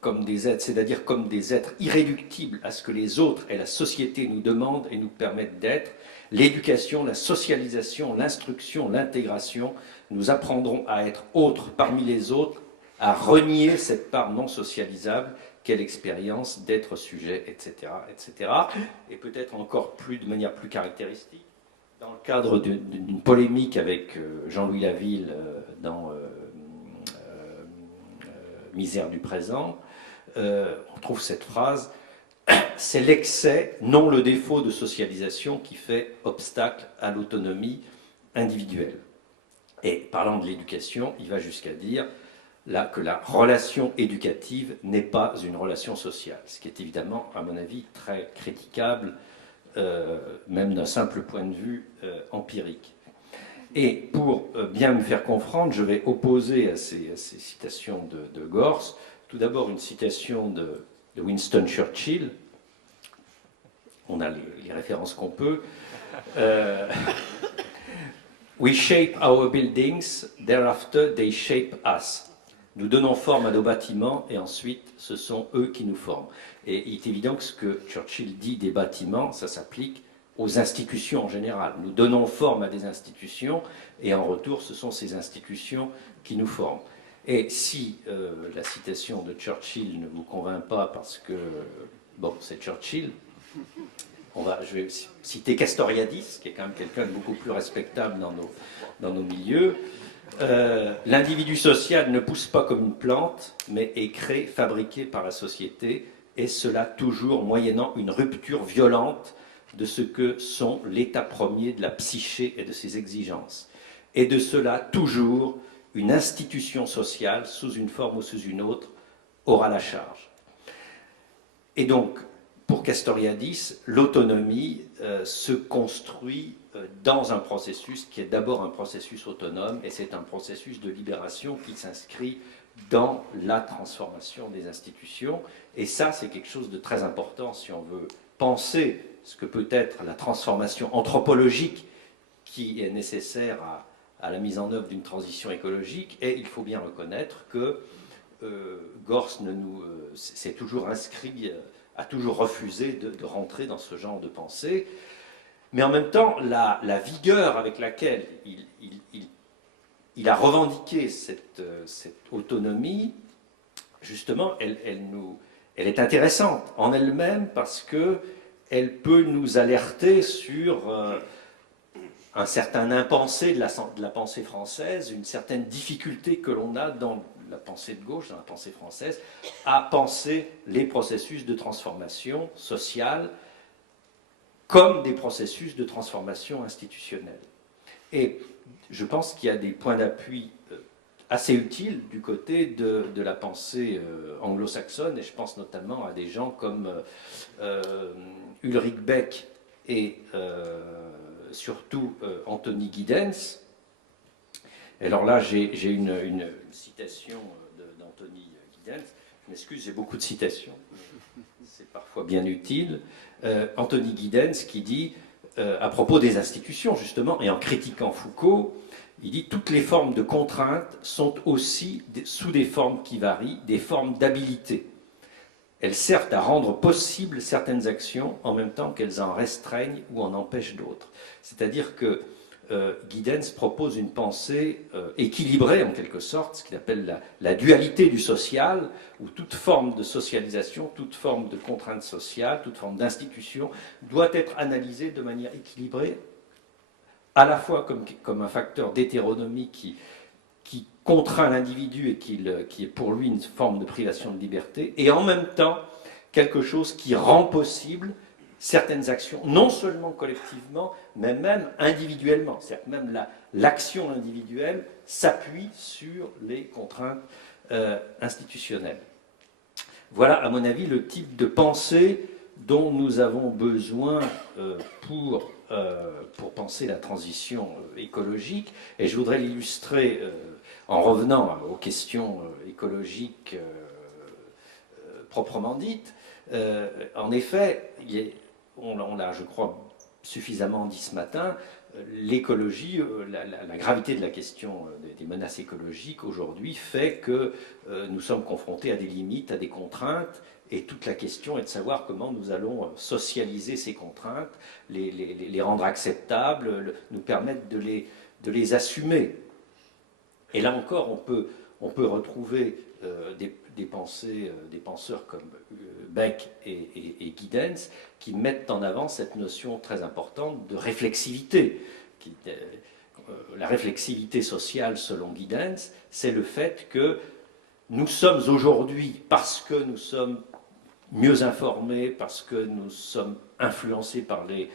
comme des êtres, c'est-à-dire comme des êtres irréductibles à ce que les autres et la société nous demandent et nous permettent d'être. L'éducation, la socialisation, l'instruction, l'intégration, nous apprendrons à être autres parmi les autres, à renier cette part non socialisable qu'est l'expérience d'être sujet, etc., etc. Et peut-être encore de manière plus caractéristique, dans le cadre d'une polémique avec Jean-Louis Laville dans Misère du présent, on trouve cette phrase « C'est l'excès, non le défaut de socialisation qui fait obstacle à l'autonomie individuelle ». Et parlant de l'éducation, il va jusqu'à dire là que la relation éducative n'est pas une relation sociale, ce qui est évidemment, à mon avis, très critiquable, même d'un simple point de vue empirique. Et pour bien me faire comprendre, je vais opposer à ces citations de Gorz, tout d'abord une citation de Winston Churchill, on a les références qu'on peut, We shape our buildings, thereafter they shape us. Nous donnons forme à nos bâtiments et ensuite ce sont eux qui nous forment. Et il est évident que ce que Churchill dit des bâtiments, ça s'applique aux institutions en général. Nous donnons forme à des institutions et en retour ce sont ces institutions qui nous forment. Et si la citation de Churchill ne vous convainc pas parce que, bon, c'est Churchill, je vais citer Castoriadis, qui est quand même quelqu'un de beaucoup plus respectable dans nos milieux. L'individu social ne pousse pas comme une plante, mais est créé, fabriqué par la société, et cela toujours moyennant une rupture violente de ce que sont l'état premier de la psyché et de ses exigences. Et de cela toujours une institution sociale, sous une forme ou sous une autre, aura la charge. Et donc, pour Castoriadis, l'autonomie se construit dans un processus qui est d'abord un processus autonome, et c'est un processus de libération qui s'inscrit dans la transformation des institutions. Et ça, c'est quelque chose de très important si on veut penser ce que peut être la transformation anthropologique qui est nécessaire à la mise en œuvre d'une transition écologique. Et il faut bien reconnaître que Gorz s'est toujours inscrit, a toujours refusé de rentrer dans ce genre de pensée. Mais en même temps, la vigueur avec laquelle il a revendiqué cette autonomie, justement, elle est intéressante en elle-même parce qu'elle peut nous alerter sur un certain impensé de la pensée française, une certaine difficulté que l'on a dans la pensée de gauche, dans la pensée française, à penser les processus de transformation sociale comme des processus de transformation institutionnelle. Et je pense qu'il y a des points d'appui assez utiles du côté de la pensée anglo-saxonne, et je pense notamment à des gens comme Ulrich Beck et surtout Anthony Giddens. Et alors là, j'ai une citation d'Anthony Giddens. Je m'excuse, j'ai beaucoup de citations. C'est parfois bien utile. Anthony Giddens qui dit, à propos des institutions justement, et en critiquant Foucault, il dit « Toutes les formes de contrainte sont aussi, sous des formes qui varient, des formes d'habilité. Elles servent à rendre possibles certaines actions en même temps qu'elles en restreignent ou en empêchent d'autres. » C'est-à-dire que Giddens propose une pensée équilibrée en quelque sorte, ce qu'il appelle la dualité du social, où toute forme de socialisation, toute forme de contrainte sociale, toute forme d'institution doit être analysée de manière équilibrée, à la fois comme un facteur d'hétéronomie qui contraint l'individu et qui est pour lui une forme de privation de liberté, et en même temps quelque chose qui rend possible certaines actions, non seulement collectivement, mais même individuellement. C'est-à-dire que même l'action individuelle s'appuie sur les contraintes institutionnelles. Voilà, à mon avis, le type de pensée dont nous avons besoin pour penser la transition écologique. Et je voudrais l'illustrer en revenant aux questions écologiques proprement dites. En effet, on l'a, je crois, suffisamment dit ce matin, l'écologie, la gravité de la question des menaces écologiques aujourd'hui fait que nous sommes confrontés à des limites, à des contraintes, et toute la question est de savoir comment nous allons socialiser ces contraintes, les rendre acceptables, nous permettre de les assumer. Et là encore, on peut retrouver des penseurs comme Beck et Giddens qui mettent en avant cette notion très importante de réflexivité. La réflexivité sociale, selon Giddens, c'est le fait que nous sommes aujourd'hui, parce que nous sommes mieux informés, parce que nous sommes influencés par les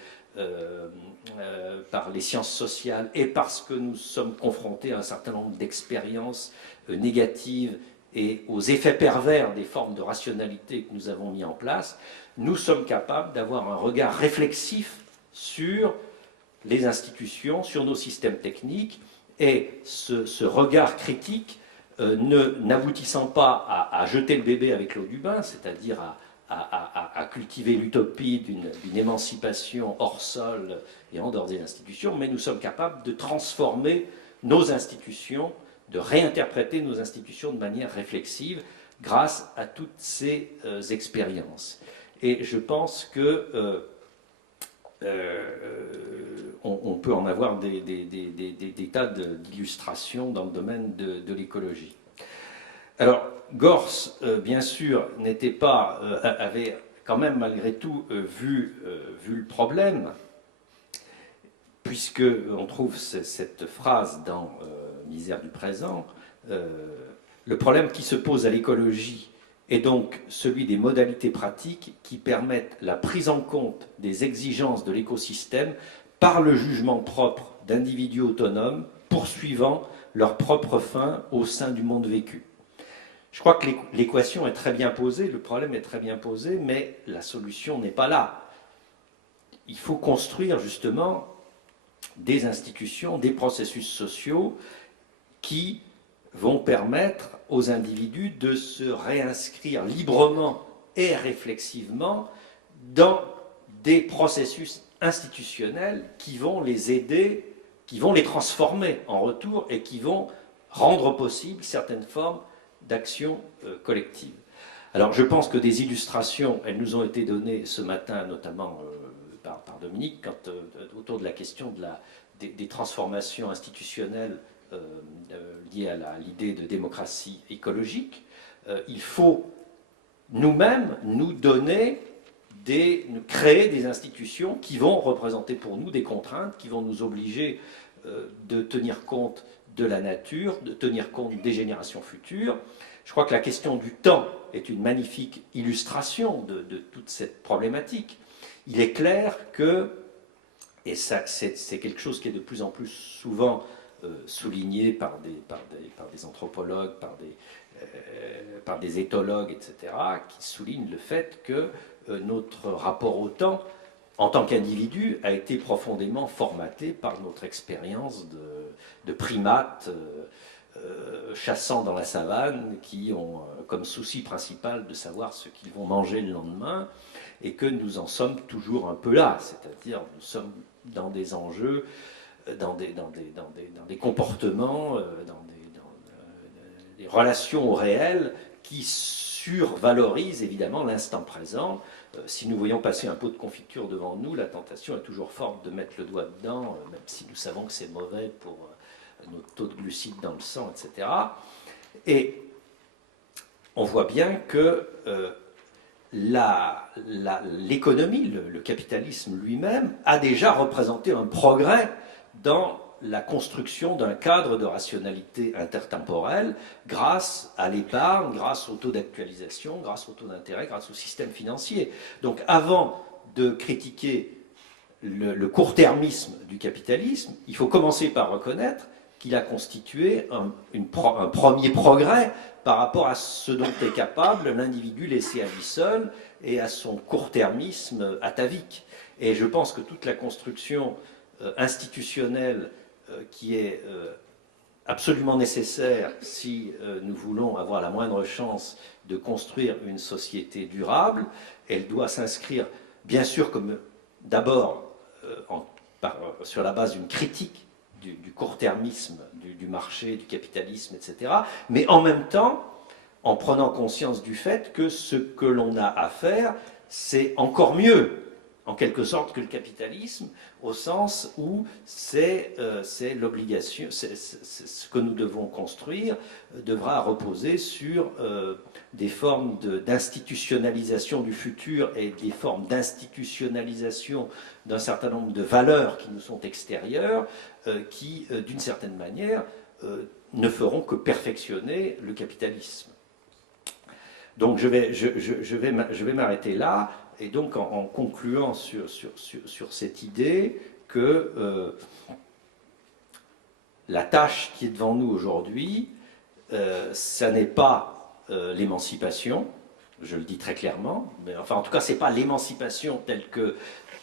sciences sociales et parce que nous sommes confrontés à un certain nombre d'expériences négatives et aux effets pervers des formes de rationalité que nous avons mis en place, nous sommes capables d'avoir un regard réflexif sur les institutions, sur nos systèmes techniques, et ce regard critique, n'aboutissant pas à jeter le bébé avec l'eau du bain, c'est-à-dire à cultiver l'utopie d'une émancipation hors sol et en dehors des institutions, mais nous sommes capables de transformer nos institutions, de réinterpréter nos institutions de manière réflexive grâce à toutes ces expériences. Et je pense que on peut en avoir des tas d'illustrations dans le domaine de l'écologie. Alors, Gorz, bien sûr, avait quand même malgré tout vu le problème, puisqu'on trouve cette phrase dans Misère du présent, le problème qui se pose à l'écologie et donc celui des modalités pratiques qui permettent la prise en compte des exigences de l'écosystème par le jugement propre d'individus autonomes poursuivant leur propre fin au sein du monde vécu. Je crois que l'équation est très bien posée, le problème est très bien posé, mais la solution n'est pas là. Il faut construire justement des institutions, des processus sociaux qui vont permettre aux individus de se réinscrire librement et réflexivement dans des processus institutionnels qui vont les aider, qui vont les transformer en retour et qui vont rendre possible certaines formes d'action collective. Alors je pense que des illustrations, elles nous ont été données ce matin, notamment par Dominique, autour de la question des transformations institutionnelles liées à l'idée de démocratie écologique. Il faut nous-mêmes nous créer des institutions qui vont représenter pour nous des contraintes, qui vont nous obliger de tenir compte de la nature, de tenir compte des générations futures. Je crois que la question du temps est une magnifique illustration de toute cette problématique. Il est clair que, et c'est quelque chose qui est de plus en plus souvent souligné par des anthropologues, par des éthologues, etc., qui soulignent le fait que notre rapport au temps, en tant qu'individu, a été profondément formaté par notre expérience de primates chassant dans la savane, qui ont comme souci principal de savoir ce qu'ils vont manger le lendemain, et que nous en sommes toujours un peu là, c'est-à-dire nous sommes dans des enjeux, dans des comportements, dans des relations au réel qui survalorisent évidemment l'instant présent. Si nous voyons passer un pot de confiture devant nous, la tentation est toujours forte de mettre le doigt dedans, même si nous savons que c'est mauvais pour notre taux de glucides dans le sang, etc. Et on voit bien que l'économie, le capitalisme lui-même, a déjà représenté un progrès dans la construction d'un cadre de rationalité intertemporelle grâce à l'épargne, grâce au taux d'actualisation, grâce au taux d'intérêt, grâce au système financier. Donc avant de critiquer le court-termisme du capitalisme, il faut commencer par reconnaître qu'il a constitué un premier progrès par rapport à ce dont est capable l'individu laissé à lui seul et à son court-termisme atavique. Et je pense que toute la construction institutionnelle qui est absolument nécessaire si nous voulons avoir la moindre chance de construire une société durable, elle doit s'inscrire bien sûr comme d'abord sur la base d'une critique du court-termisme, du marché, du capitalisme, etc., mais en même temps en prenant conscience du fait que ce que l'on a à faire, c'est encore mieux, en quelque sorte, que le capitalisme, au sens où c'est l'obligation, ce que nous devons construire devra reposer sur des formes d'institutionnalisation du futur et des formes d'institutionnalisation d'un certain nombre de valeurs qui nous sont extérieures, qui, d'une certaine manière, ne feront que perfectionner le capitalisme. Donc je vais m'arrêter là, et donc en concluant sur cette idée que la tâche qui est devant nous aujourd'hui, ça n'est pas l'émancipation, je le dis très clairement, mais enfin en tout cas c'est pas l'émancipation telle que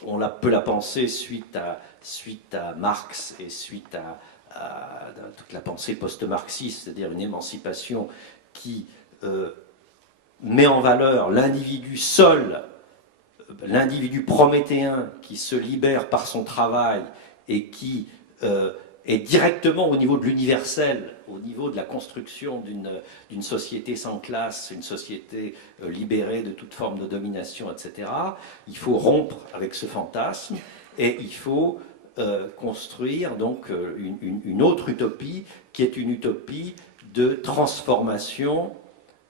on peut la penser suite à Marx et suite à toute la pensée post-marxiste, c'est-à-dire une émancipation qui met en valeur l'individu seul, l'individu prométhéen qui se libère par son travail et qui est directement au niveau de l'universel, au niveau de la construction d'une société sans classe, une société libérée de toute forme de domination, etc. Il faut rompre avec ce fantasme et il faut construire donc une autre utopie qui est une utopie de transformation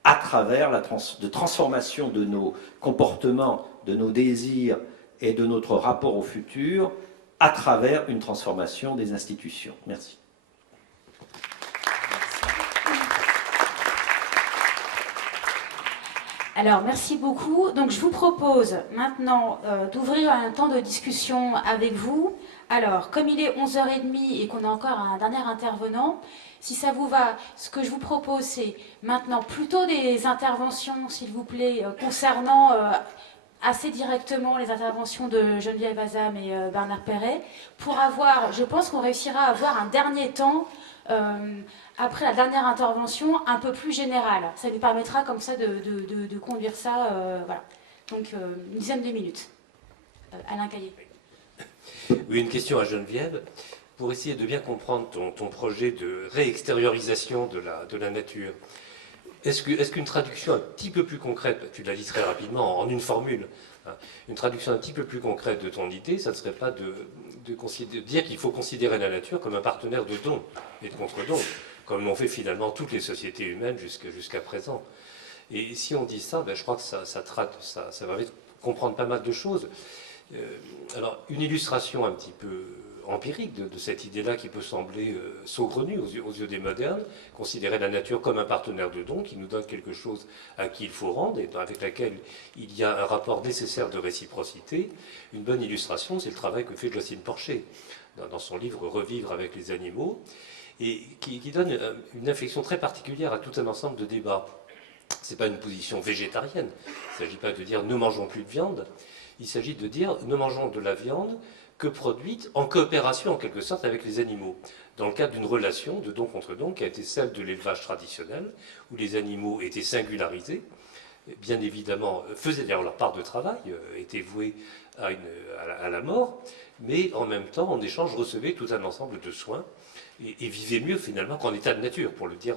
à travers de transformation de nos comportements, de nos désirs et de notre rapport au futur à travers une transformation des institutions. Merci. Alors, merci beaucoup. Donc, je vous propose maintenant d'ouvrir un temps de discussion avec vous. Alors, comme il est 11h30 et qu'on a encore un dernier intervenant, si ça vous va, ce que je vous propose, c'est maintenant plutôt des interventions, s'il vous plaît, concernant assez directement les interventions de Geneviève Azam et Bernard Perret, pour avoir, je pense qu'on réussira à avoir un dernier temps après la dernière intervention, un peu plus générale. Ça nous permettra comme ça de conduire ça, voilà. Donc, une dizaine de minutes. Alain Caillé. Oui, une question à Geneviève. Pour essayer de bien comprendre ton projet de réextériorisation de la nature, est-ce qu'une traduction un petit peu plus concrète, tu l'as dit très rapidement, en une formule, hein, une traduction un petit peu plus concrète de ton idée, ça ne serait pas de dire qu'il faut considérer la nature comme un partenaire de don et de contre-don, comme l'ont fait finalement toutes les sociétés humaines jusqu'à présent. Et si on dit ça, ben je crois que ça va vite comprendre pas mal de choses. Alors, une illustration un petit peu empirique de cette idée-là qui peut sembler saugrenue aux yeux des modernes, considérer la nature comme un partenaire de don qui nous donne quelque chose à qui il faut rendre et avec laquelle il y a un rapport nécessaire de réciprocité. Une bonne illustration, c'est le travail que fait Jocelyne Porcher dans son livre « Revivre avec les animaux » et qui donne une inflexion très particulière à tout un ensemble de débats. Ce n'est pas une position végétarienne, il ne s'agit pas de dire « ne mangeons plus de viande », il s'agit de dire « ne mangeons de la viande » que produite en coopération en quelque sorte avec les animaux, dans le cadre d'une relation de don contre don qui a été celle de l'élevage traditionnel, où les animaux étaient singularisés, bien évidemment faisaient d'ailleurs leur part de travail, étaient voués à la mort, mais en même temps, en échange, recevaient tout un ensemble de soins et vivaient mieux finalement qu'en état de nature, pour le dire,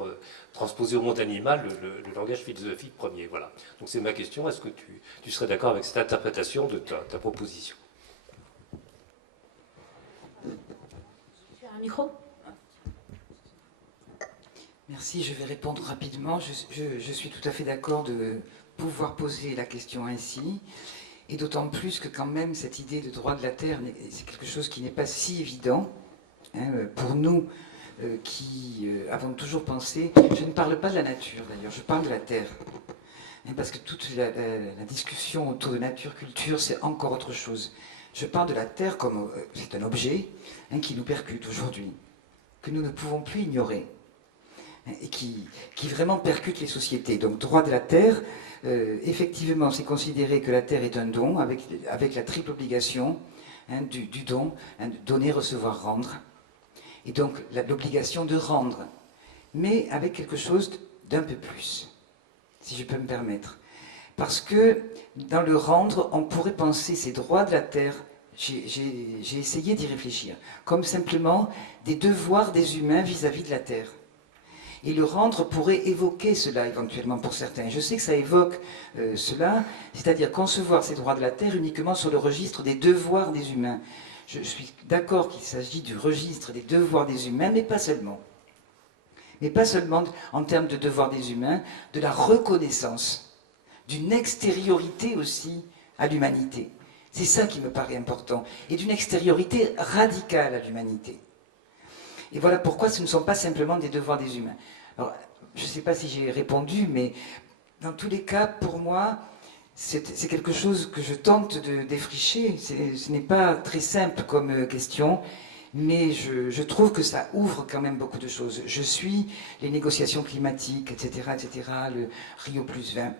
transposer au monde animal le langage philosophique premier. Voilà. Donc c'est ma question, est-ce que tu serais d'accord avec cette interprétation de ta proposition ? Un micro ? Merci, je vais répondre rapidement. Je suis tout à fait d'accord de pouvoir poser la question ainsi, et d'autant plus que quand même cette idée de droit de la terre, c'est quelque chose qui n'est pas si évident hein, pour nous qui avons toujours pensé, je ne parle pas de la nature d'ailleurs, je parle de la terre. Parce que toute la discussion autour de nature-culture, c'est encore autre chose. Je parle de la terre comme c'est un objet hein, qui nous percute aujourd'hui, que nous ne pouvons plus ignorer, hein, et qui vraiment percute les sociétés. Donc, droit de la terre, effectivement, c'est considérer que la terre est un don, avec la triple obligation hein, du don, hein, donner, recevoir, rendre. Et donc, l'obligation de rendre, mais avec quelque chose d'un peu plus, si je peux me permettre. Parce que dans le rendre, on pourrait penser ces droits de la terre, j'ai essayé d'y réfléchir, comme simplement des devoirs des humains vis-à-vis de la terre. Et le rendre pourrait évoquer cela éventuellement pour certains. Je sais que ça évoque cela, c'est-à-dire concevoir ces droits de la terre uniquement sur le registre des devoirs des humains. Je suis d'accord qu'il s'agit du registre des devoirs des humains, mais pas seulement. Mais pas seulement en termes de devoirs des humains, de la reconnaissance d'une extériorité aussi à l'humanité. C'est ça qui me paraît important. Et d'une extériorité radicale à l'humanité. Et voilà pourquoi ce ne sont pas simplement des devoirs des humains. Alors, je ne sais pas si j'ai répondu, mais dans tous les cas, pour moi, c'est quelque chose que je tente de défricher. Ce n'est pas très simple comme question, mais je trouve que ça ouvre quand même beaucoup de choses. Je suis les négociations climatiques, etc., le Rio + 20.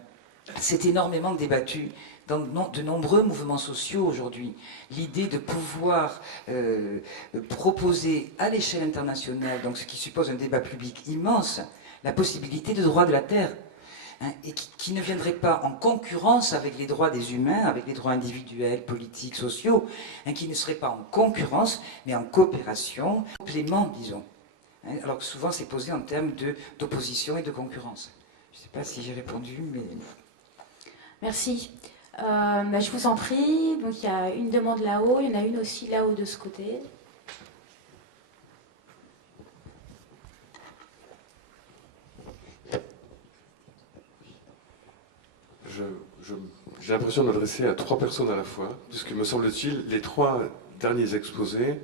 C'est énormément débattu dans de nombreux mouvements sociaux aujourd'hui. L'idée de pouvoir proposer à l'échelle internationale, donc ce qui suppose un débat public immense, la possibilité de droit de la terre, hein, et qui ne viendrait pas en concurrence avec les droits des humains, avec les droits individuels, politiques, sociaux, hein, qui ne serait pas en concurrence, mais en coopération, complément, disons. Hein, alors que souvent c'est posé en termes d'opposition et de concurrence. Je ne sais pas si j'ai répondu, mais... Merci. Je vous en prie. Donc il y a une demande là-haut, il y en a une aussi là-haut de ce côté. J'ai l'impression de m'adresser à 3 personnes à la fois, puisque me semble-t-il, les 3 derniers exposés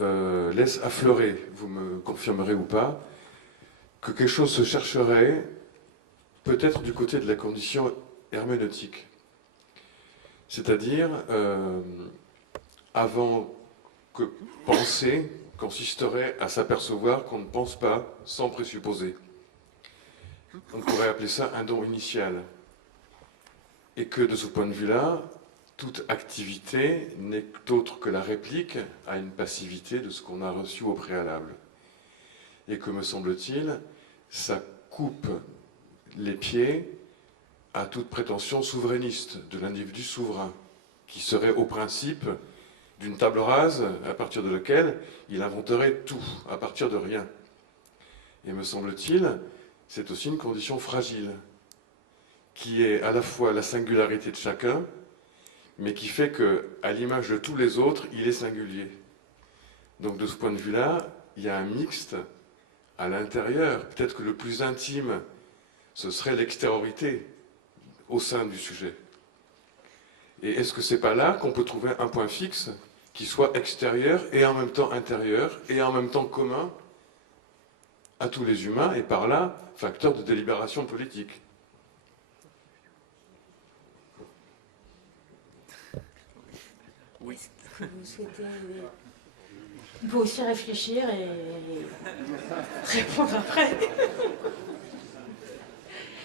laissent affleurer, vous me confirmerez ou pas, que quelque chose se chercherait peut-être du côté de la condition herméneutique. C'est-à-dire, avant que penser consisterait à s'apercevoir qu'on ne pense pas sans présupposer. On pourrait appeler ça un don initial. Et que de ce point de vue-là, toute activité n'est autre que la réplique à une passivité de ce qu'on a reçu au préalable. Et que, me semble-t-il, ça coupe les pieds à toute prétention souverainiste de l'individu souverain, qui serait au principe d'une table rase à partir de laquelle il inventerait tout, à partir de rien. Et me semble-t-il, c'est aussi une condition fragile, qui est à la fois la singularité de chacun, mais qui fait qu'à l'image de tous les autres, il est singulier. Donc de ce point de vue-là, il y a un mixte à l'intérieur. Peut-être que le plus intime, ce serait l'extériorité au sein du sujet. Et est-ce que c'est pas là qu'on peut trouver un point fixe qui soit extérieur et en même temps intérieur et en même temps commun à tous les humains et par là, facteur de délibération politique? Oui. Vous souhaitez... Il faut aussi réfléchir et répondre après.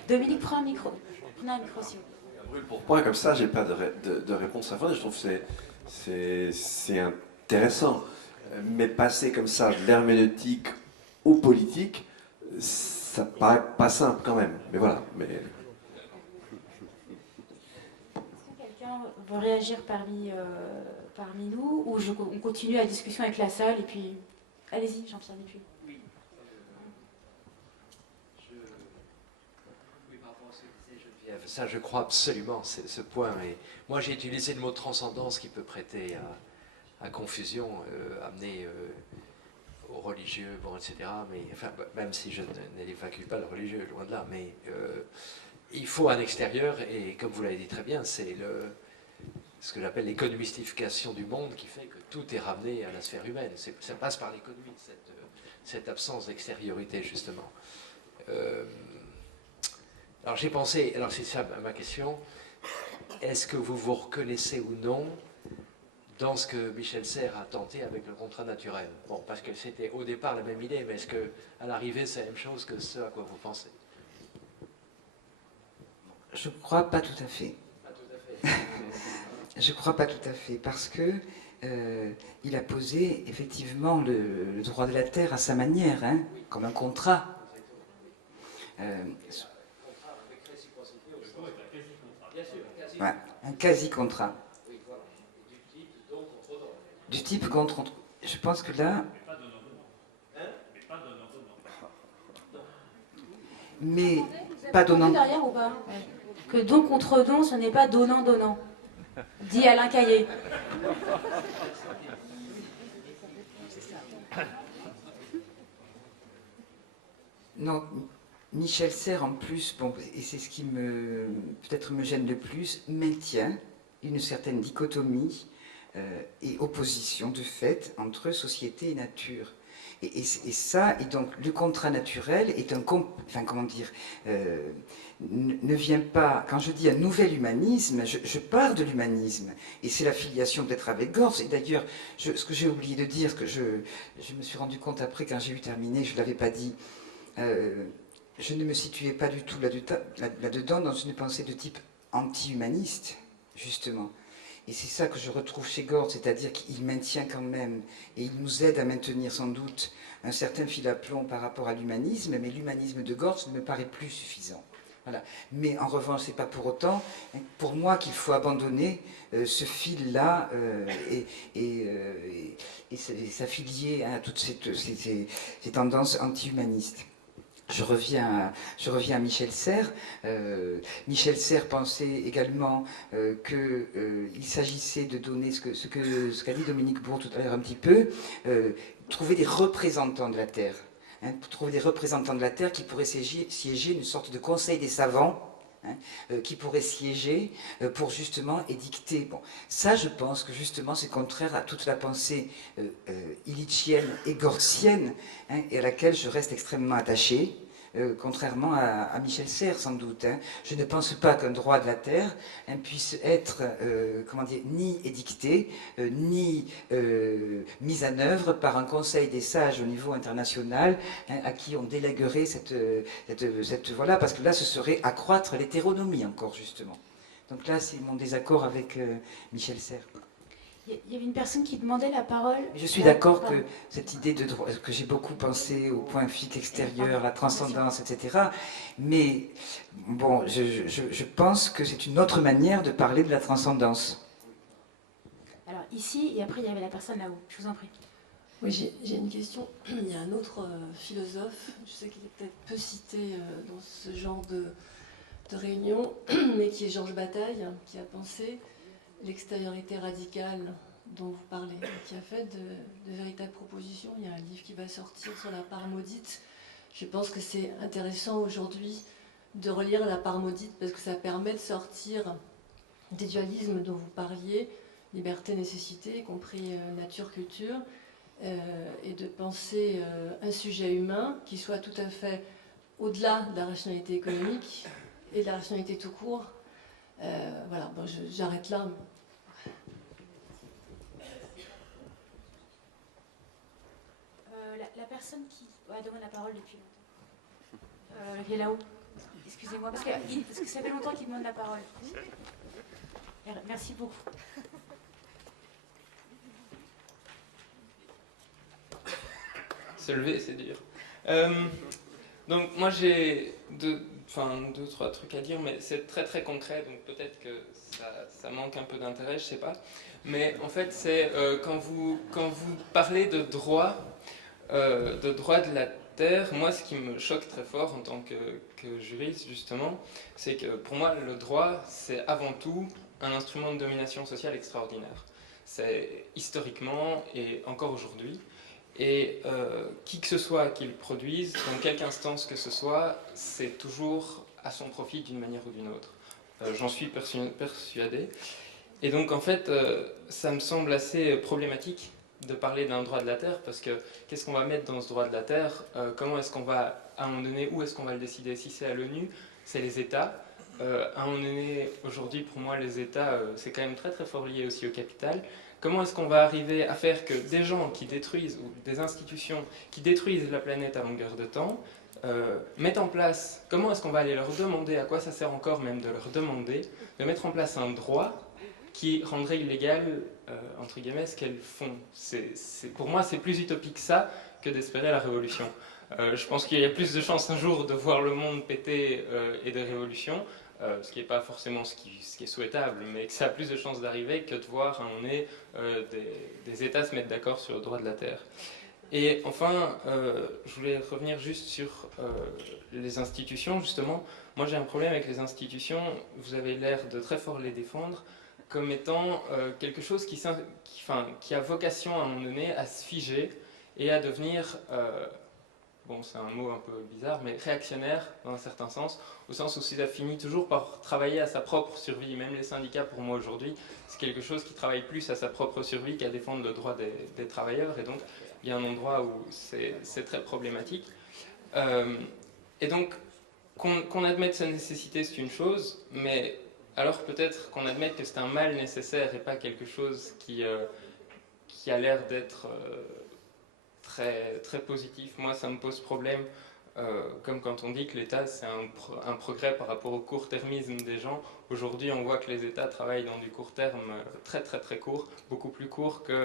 Dominique, prends un micro. Prenez un micro, s'il vous plaît. Brûle pour point, comme ça, j'ai pas de réponse à faire. Je trouve que c'est intéressant. Mais passer comme ça de l'herméneutique au politique, ça paraît pas simple quand même. Mais voilà. Mais... Est-ce que quelqu'un veut réagir parmi nous ou on continue la discussion avec la salle et puis... Allez-y, Jean-Pierre Dupuis. Oui, par rapport à ce que disait Geneviève, ça je crois absolument, c'est ce point. Et moi j'ai utilisé le mot transcendance qui peut prêter à confusion, amener aux religieux, bon, etc. Mais, enfin, même si je n'évacue pas le religieux, loin de là, mais il faut un extérieur, et comme vous l'avez dit très bien, c'est ce que j'appelle l'économistification du monde qui fait que tout est ramené à la sphère humaine. Ça passe par l'économie, cette absence d'extériorité, justement. Alors j'ai pensé, alors c'est ça ma question, est-ce que vous vous reconnaissez ou non dans ce que Michel Serres a tenté avec le contrat naturel? Bon, parce que c'était au départ la même idée, mais est-ce qu'à l'arrivée c'est la même chose que ce à quoi vous pensez? Je crois pas tout à fait. Pas tout à fait. Je crois pas tout à fait, parce que il a posé effectivement le droit de la terre à sa manière, hein, comme un contrat. Ouais, un quasi-contrat. Du type contre... Je pense que là... Mais pas donnant... Derrière ou pas? Que don contre don, ce n'est pas donnant-donnant. Dit Alain Caillé. Non, Michel Serres, en plus, bon, et c'est ce qui peut-être me gêne le plus, maintient une certaine dichotomie et opposition de fait entre société et nature. Et ça, et donc le contrat naturel est un... Enfin, comment dire... ne vient pas... Quand je dis un nouvel humanisme, je pars de l'humanisme. Et c'est la filiation peut-être avec Gorz. Et d'ailleurs, ce que j'ai oublié de dire, ce que je me suis rendu compte après, quand j'ai eu terminé, je ne l'avais pas dit, je ne me situais pas du tout là-dedans dans une pensée de type anti-humaniste, justement. Et c'est ça que je retrouve chez Gorz, c'est-à-dire qu'il maintient quand même, et il nous aide à maintenir sans doute un certain fil à plomb par rapport à l'humanisme, mais l'humanisme de Gorz ne me paraît plus suffisant. Voilà. Mais en revanche, c'est pas pour autant, pour moi, qu'il faut abandonner ce fil-là et s'affilier à toutes ces tendances anti-humanistes. Je reviens à Michel Serres. Michel Serres pensait également qu'il s'agissait de donner ce qu'a dit Dominique Bourg tout à l'heure un petit peu, trouver des représentants de la Terre. Hein, trouver des représentants de la Terre qui pourraient siéger une sorte de conseil des savants, hein, qui pourraient siéger pour justement édicter. Bon, ça, je pense que justement, c'est contraire à toute la pensée illichienne et gorzienne, hein, et à laquelle je reste extrêmement attachée. contrairement à Michel Serres sans doute. Hein. Je ne pense pas qu'un droit de la terre puisse être comment dire, ni édicté, ni mis en œuvre par un conseil des sages au niveau international, hein, à qui on déléguerait voilà, parce que là ce serait accroître l'hétéronomie encore justement. Donc là c'est mon désaccord avec Michel Serres. Il y avait une personne qui demandait la parole. Je suis d'accord que cette idée de droit, que j'ai beaucoup pensé au point physique extérieur, la transcendance, etc. Mais bon, je pense que c'est une autre manière de parler de la transcendance. Alors ici, et après il y avait la personne là-haut. Je vous en prie. Oui, j'ai une question. Il y a un autre philosophe, je sais qu'il est peut-être peu cité dans ce genre de réunion, mais qui est Georges Bataille, qui a pensé l'extériorité radicale dont vous parlez, qui a fait de véritables propositions. Il y a un livre qui va sortir sur la part maudite. Je pense que c'est intéressant aujourd'hui de relire la part maudite parce que ça permet de sortir des dualismes dont vous parliez, liberté, nécessité, y compris nature-culture, et de penser un sujet humain qui soit tout à fait au-delà de la rationalité économique et de la rationalité tout court. Voilà, bon, j'arrête là. La personne qui demande la parole depuis longtemps. Qui est là-haut. Excusez-moi, parce que ça fait longtemps qu'il demande la parole. Merci beaucoup. Se lever, c'est dur. Donc moi j'ai deux, trois trucs à dire, mais c'est très très concret, donc peut-être que ça manque un peu d'intérêt, je sais pas. Mais en fait, c'est quand vous parlez de droit de la terre, moi ce qui me choque très fort en tant que juriste justement, c'est que pour moi le droit c'est avant tout un instrument de domination sociale extraordinaire. C'est historiquement et encore aujourd'hui. Et qui que ce soit qui le produise, dans quelque instance que ce soit, c'est toujours à son profit d'une manière ou d'une autre. J'en suis persuadé. Et donc en fait, ça me semble assez problématique de parler d'un droit de la terre, parce que qu'est-ce qu'on va mettre dans ce droit de la terre? Comment est-ce qu'on va, à un moment donné, où est-ce qu'on va le décider? Si c'est à l'ONU, c'est les États. À un moment donné, aujourd'hui, pour moi, les États, c'est quand même très très fort lié aussi au capital. Comment est-ce qu'on va arriver à faire que des gens qui détruisent, ou des institutions qui détruisent la planète à longueur de temps, mettent en place, comment est-ce qu'on va aller leur demander, à quoi ça sert encore même de leur demander, de mettre en place un droit qui rendrait illégal, entre guillemets, ce qu'elles font. Pour moi, c'est plus utopique ça que d'espérer la révolution. Je pense qu'il y a plus de chances un jour de voir le monde péter et de révolution, ce qui n'est pas forcément ce qui est souhaitable, mais que ça a plus de chances d'arriver que de voir un moment donné des États se mettre d'accord sur le droit de la terre. Et enfin, je voulais revenir juste sur les institutions, justement. Moi, j'ai un problème avec les institutions. Vous avez l'air de très fort les défendre comme étant quelque chose qui a vocation à un moment donné à se figer et à devenir... bon, c'est un mot un peu bizarre, mais réactionnaire dans un certain sens, au sens où ça finit toujours par travailler à sa propre survie. Même les syndicats, pour moi aujourd'hui, c'est quelque chose qui travaille plus à sa propre survie qu'à défendre le droit des travailleurs, et donc il y a un endroit où c'est très problématique. Et donc, qu'on admette sa nécessité, c'est une chose, mais alors peut-être qu'on admette que c'est un mal nécessaire et pas quelque chose qui a l'air d'être... très, très positif. Moi, ça me pose problème, comme quand on dit que l'État, c'est un progrès par rapport au court-termisme des gens. Aujourd'hui, on voit que les États travaillent dans du court terme très, très, très court, beaucoup plus court que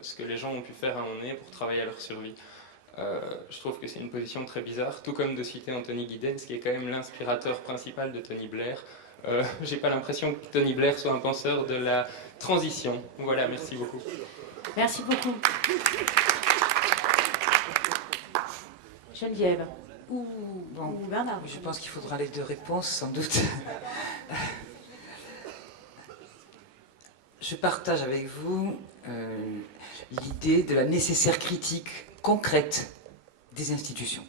ce que les gens ont pu faire à un moment donné pour travailler à leur survie. Je trouve que c'est une position très bizarre, tout comme de citer Anthony Giddens, qui est quand même l'inspirateur principal de Tony Blair. J'ai pas l'impression que Tony Blair soit un penseur de la transition. Voilà, merci beaucoup. Merci beaucoup. Geneviève ou Bernard. Je pense qu'il faudra les deux réponses, sans doute. Je partage avec vous l'idée de la nécessaire critique concrète des institutions.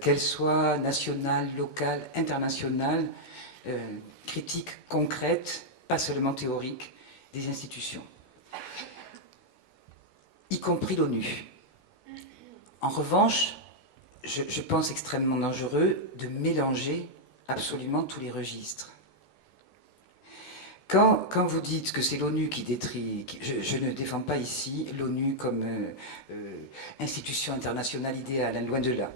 Qu'elles soient nationales, locales, internationales, critique concrète, pas seulement théorique, des institutions, y compris l'ONU. En revanche, je pense extrêmement dangereux de mélanger absolument tous les registres. Quand vous dites que c'est l'ONU qui détruit, je ne défends pas ici l'ONU comme institution internationale idéale, loin de là.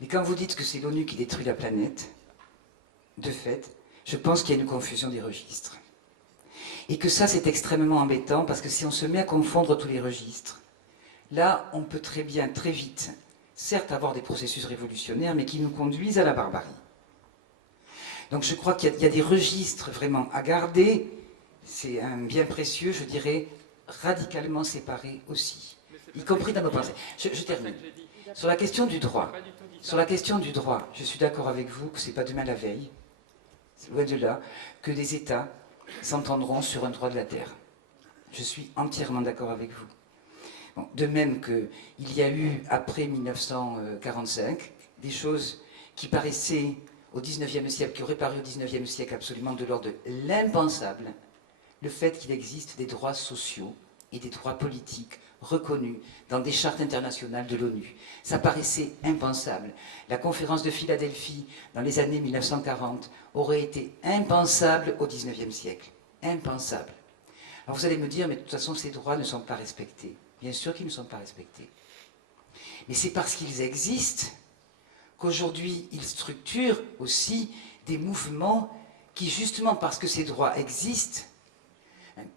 Mais quand vous dites que c'est l'ONU qui détruit la planète, de fait, je pense qu'il y a une confusion des registres. Et que ça, c'est extrêmement embêtant, parce que si on se met à confondre tous les registres, là, on peut très bien, très vite, certes avoir des processus révolutionnaires, mais qui nous conduisent à la barbarie. Donc je crois qu'il y a des registres vraiment à garder, c'est un bien précieux, je dirais, radicalement séparés aussi, y compris dans nos pensées. Je termine. Sur la question du droit, je suis d'accord avec vous que ce n'est pas demain la veille, c'est loin de là, que des États s'entendront sur un droit de la terre. Je suis entièrement d'accord avec vous. Bon, de même qu'il y a eu, après 1945, des choses qui paraissaient au XIXe siècle, qui auraient paru au XIXe siècle absolument de l'ordre de l'impensable, le fait qu'il existe des droits sociaux et des droits politiques reconnus dans des chartes internationales de l'ONU. Ça paraissait impensable. La conférence de Philadelphie, dans les années 1940, aurait été impensable au XIXe siècle. Impensable. Alors vous allez me dire, mais de toute façon, ces droits ne sont pas respectés. Bien sûr qu'ils ne sont pas respectés. Mais c'est parce qu'ils existent qu'aujourd'hui, ils structurent aussi des mouvements qui, justement parce que ces droits existent,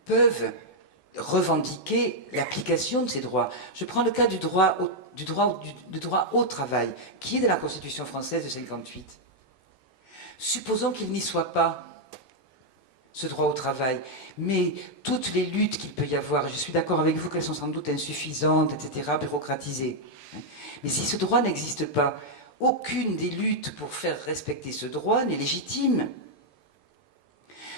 peuvent revendiquer l'application de ces droits. Je prends le cas du droit au travail, qui est de la Constitution française de 1958. Supposons qu'il n'y soit pas, ce droit au travail, mais toutes les luttes qu'il peut y avoir, je suis d'accord avec vous qu'elles sont sans doute insuffisantes, etc., bureaucratisées. Mais si ce droit n'existe pas, aucune des luttes pour faire respecter ce droit n'est légitime.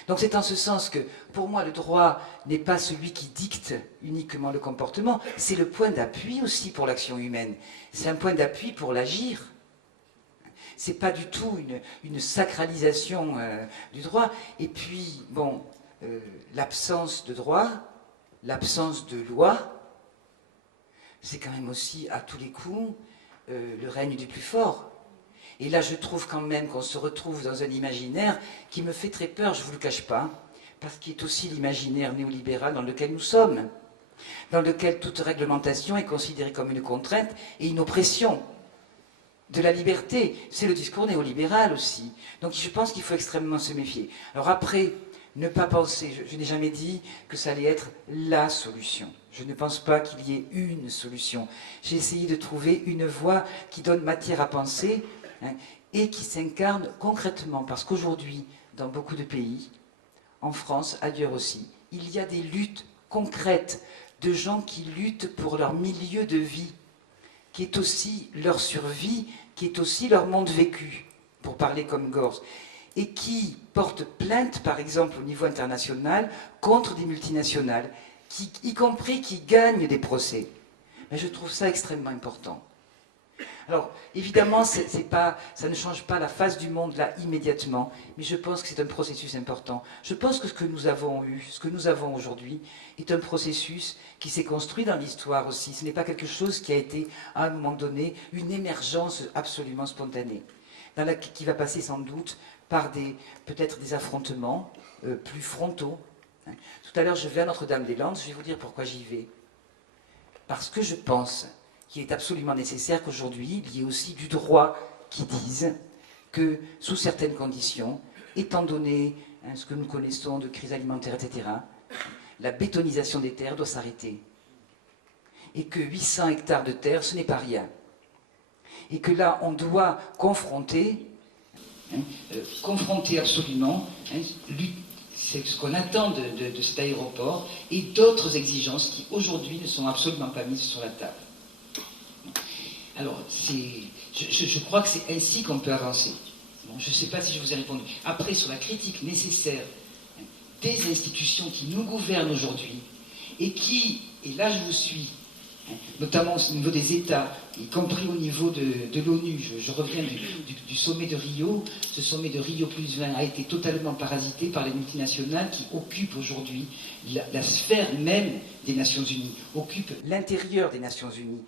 Donc c'est en ce sens que, pour moi, le droit n'est pas celui qui dicte uniquement le comportement, c'est le point d'appui aussi pour l'action humaine. C'est un point d'appui pour l'agir. C'est pas du tout une sacralisation du droit. Et puis, bon, l'absence de droit, l'absence de loi, c'est quand même aussi, à tous les coups, le règne du plus fort. Et là, je trouve quand même qu'on se retrouve dans un imaginaire qui me fait très peur, je ne vous le cache pas, parce qu'il est aussi l'imaginaire néolibéral dans lequel nous sommes, dans lequel toute réglementation est considérée comme une contrainte et une oppression de la liberté. C'est le discours néolibéral aussi. Donc je pense qu'il faut extrêmement se méfier. Alors après, ne pas penser, je n'ai jamais dit que ça allait être la solution. Je ne pense pas qu'il y ait une solution. J'ai essayé de trouver une voie qui donne matière à penser, et qui s'incarne concrètement, parce qu'aujourd'hui, dans beaucoup de pays, en France, ailleurs aussi, il y a des luttes concrètes de gens qui luttent pour leur milieu de vie, qui est aussi leur survie, qui est aussi leur monde vécu, pour parler comme Gorz, et qui portent plainte, par exemple, au niveau international, contre des multinationales, y compris qui gagnent des procès. Mais je trouve ça extrêmement important. Alors, évidemment, ça ne change pas la face du monde là immédiatement, mais je pense que c'est un processus important. Je pense que ce que nous avons eu, ce que nous avons aujourd'hui, est un processus qui s'est construit dans l'histoire aussi. Ce n'est pas quelque chose qui a été, à un moment donné, une émergence absolument spontanée, qui va passer sans doute par peut-être des affrontements plus frontaux. Tout à l'heure, je vais à Notre-Dame-des-Landes, je vais vous dire pourquoi j'y vais. Parce que je pense qu'il est absolument nécessaire qu'aujourd'hui, il y ait aussi du droit qui dise que, sous certaines conditions, étant donné ce que nous connaissons de crise alimentaire, etc., la bétonisation des terres doit s'arrêter. Et que 800 hectares de terre, ce n'est pas rien. Et que là, on doit confronter absolument, c'est ce qu'on attend de cet aéroport, et d'autres exigences qui, aujourd'hui, ne sont absolument pas mises sur la table. Alors, je crois que c'est ainsi qu'on peut avancer. Bon, je ne sais pas si je vous ai répondu. Après, sur la critique nécessaire des institutions qui nous gouvernent aujourd'hui, et qui, et là je vous suis, notamment au niveau des États, y compris au niveau de l'ONU. Je reviens du sommet de Rio. Ce sommet de Rio +20 a été totalement parasité par les multinationales qui occupent aujourd'hui la sphère même des Nations Unies, occupent l'intérieur des Nations Unies,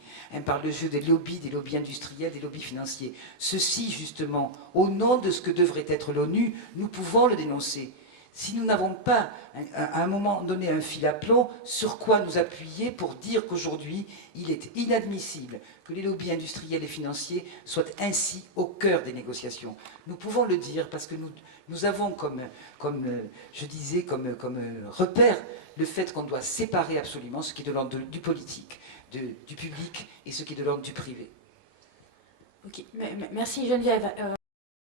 par le jeu des lobbies industriels, des lobbies financiers. Ceci, justement, au nom de ce que devrait être l'ONU, nous pouvons le dénoncer. Si nous n'avons pas, à un moment donné, un fil à plomb, sur quoi nous appuyer pour dire qu'aujourd'hui, il est inadmissible que les lobbies industriels et financiers soient ainsi au cœur des négociations. Nous pouvons le dire parce que nous avons comme repère le fait qu'on doit séparer absolument ce qui est de l'ordre du politique, du public et ce qui est de l'ordre du privé. Ok, merci Geneviève.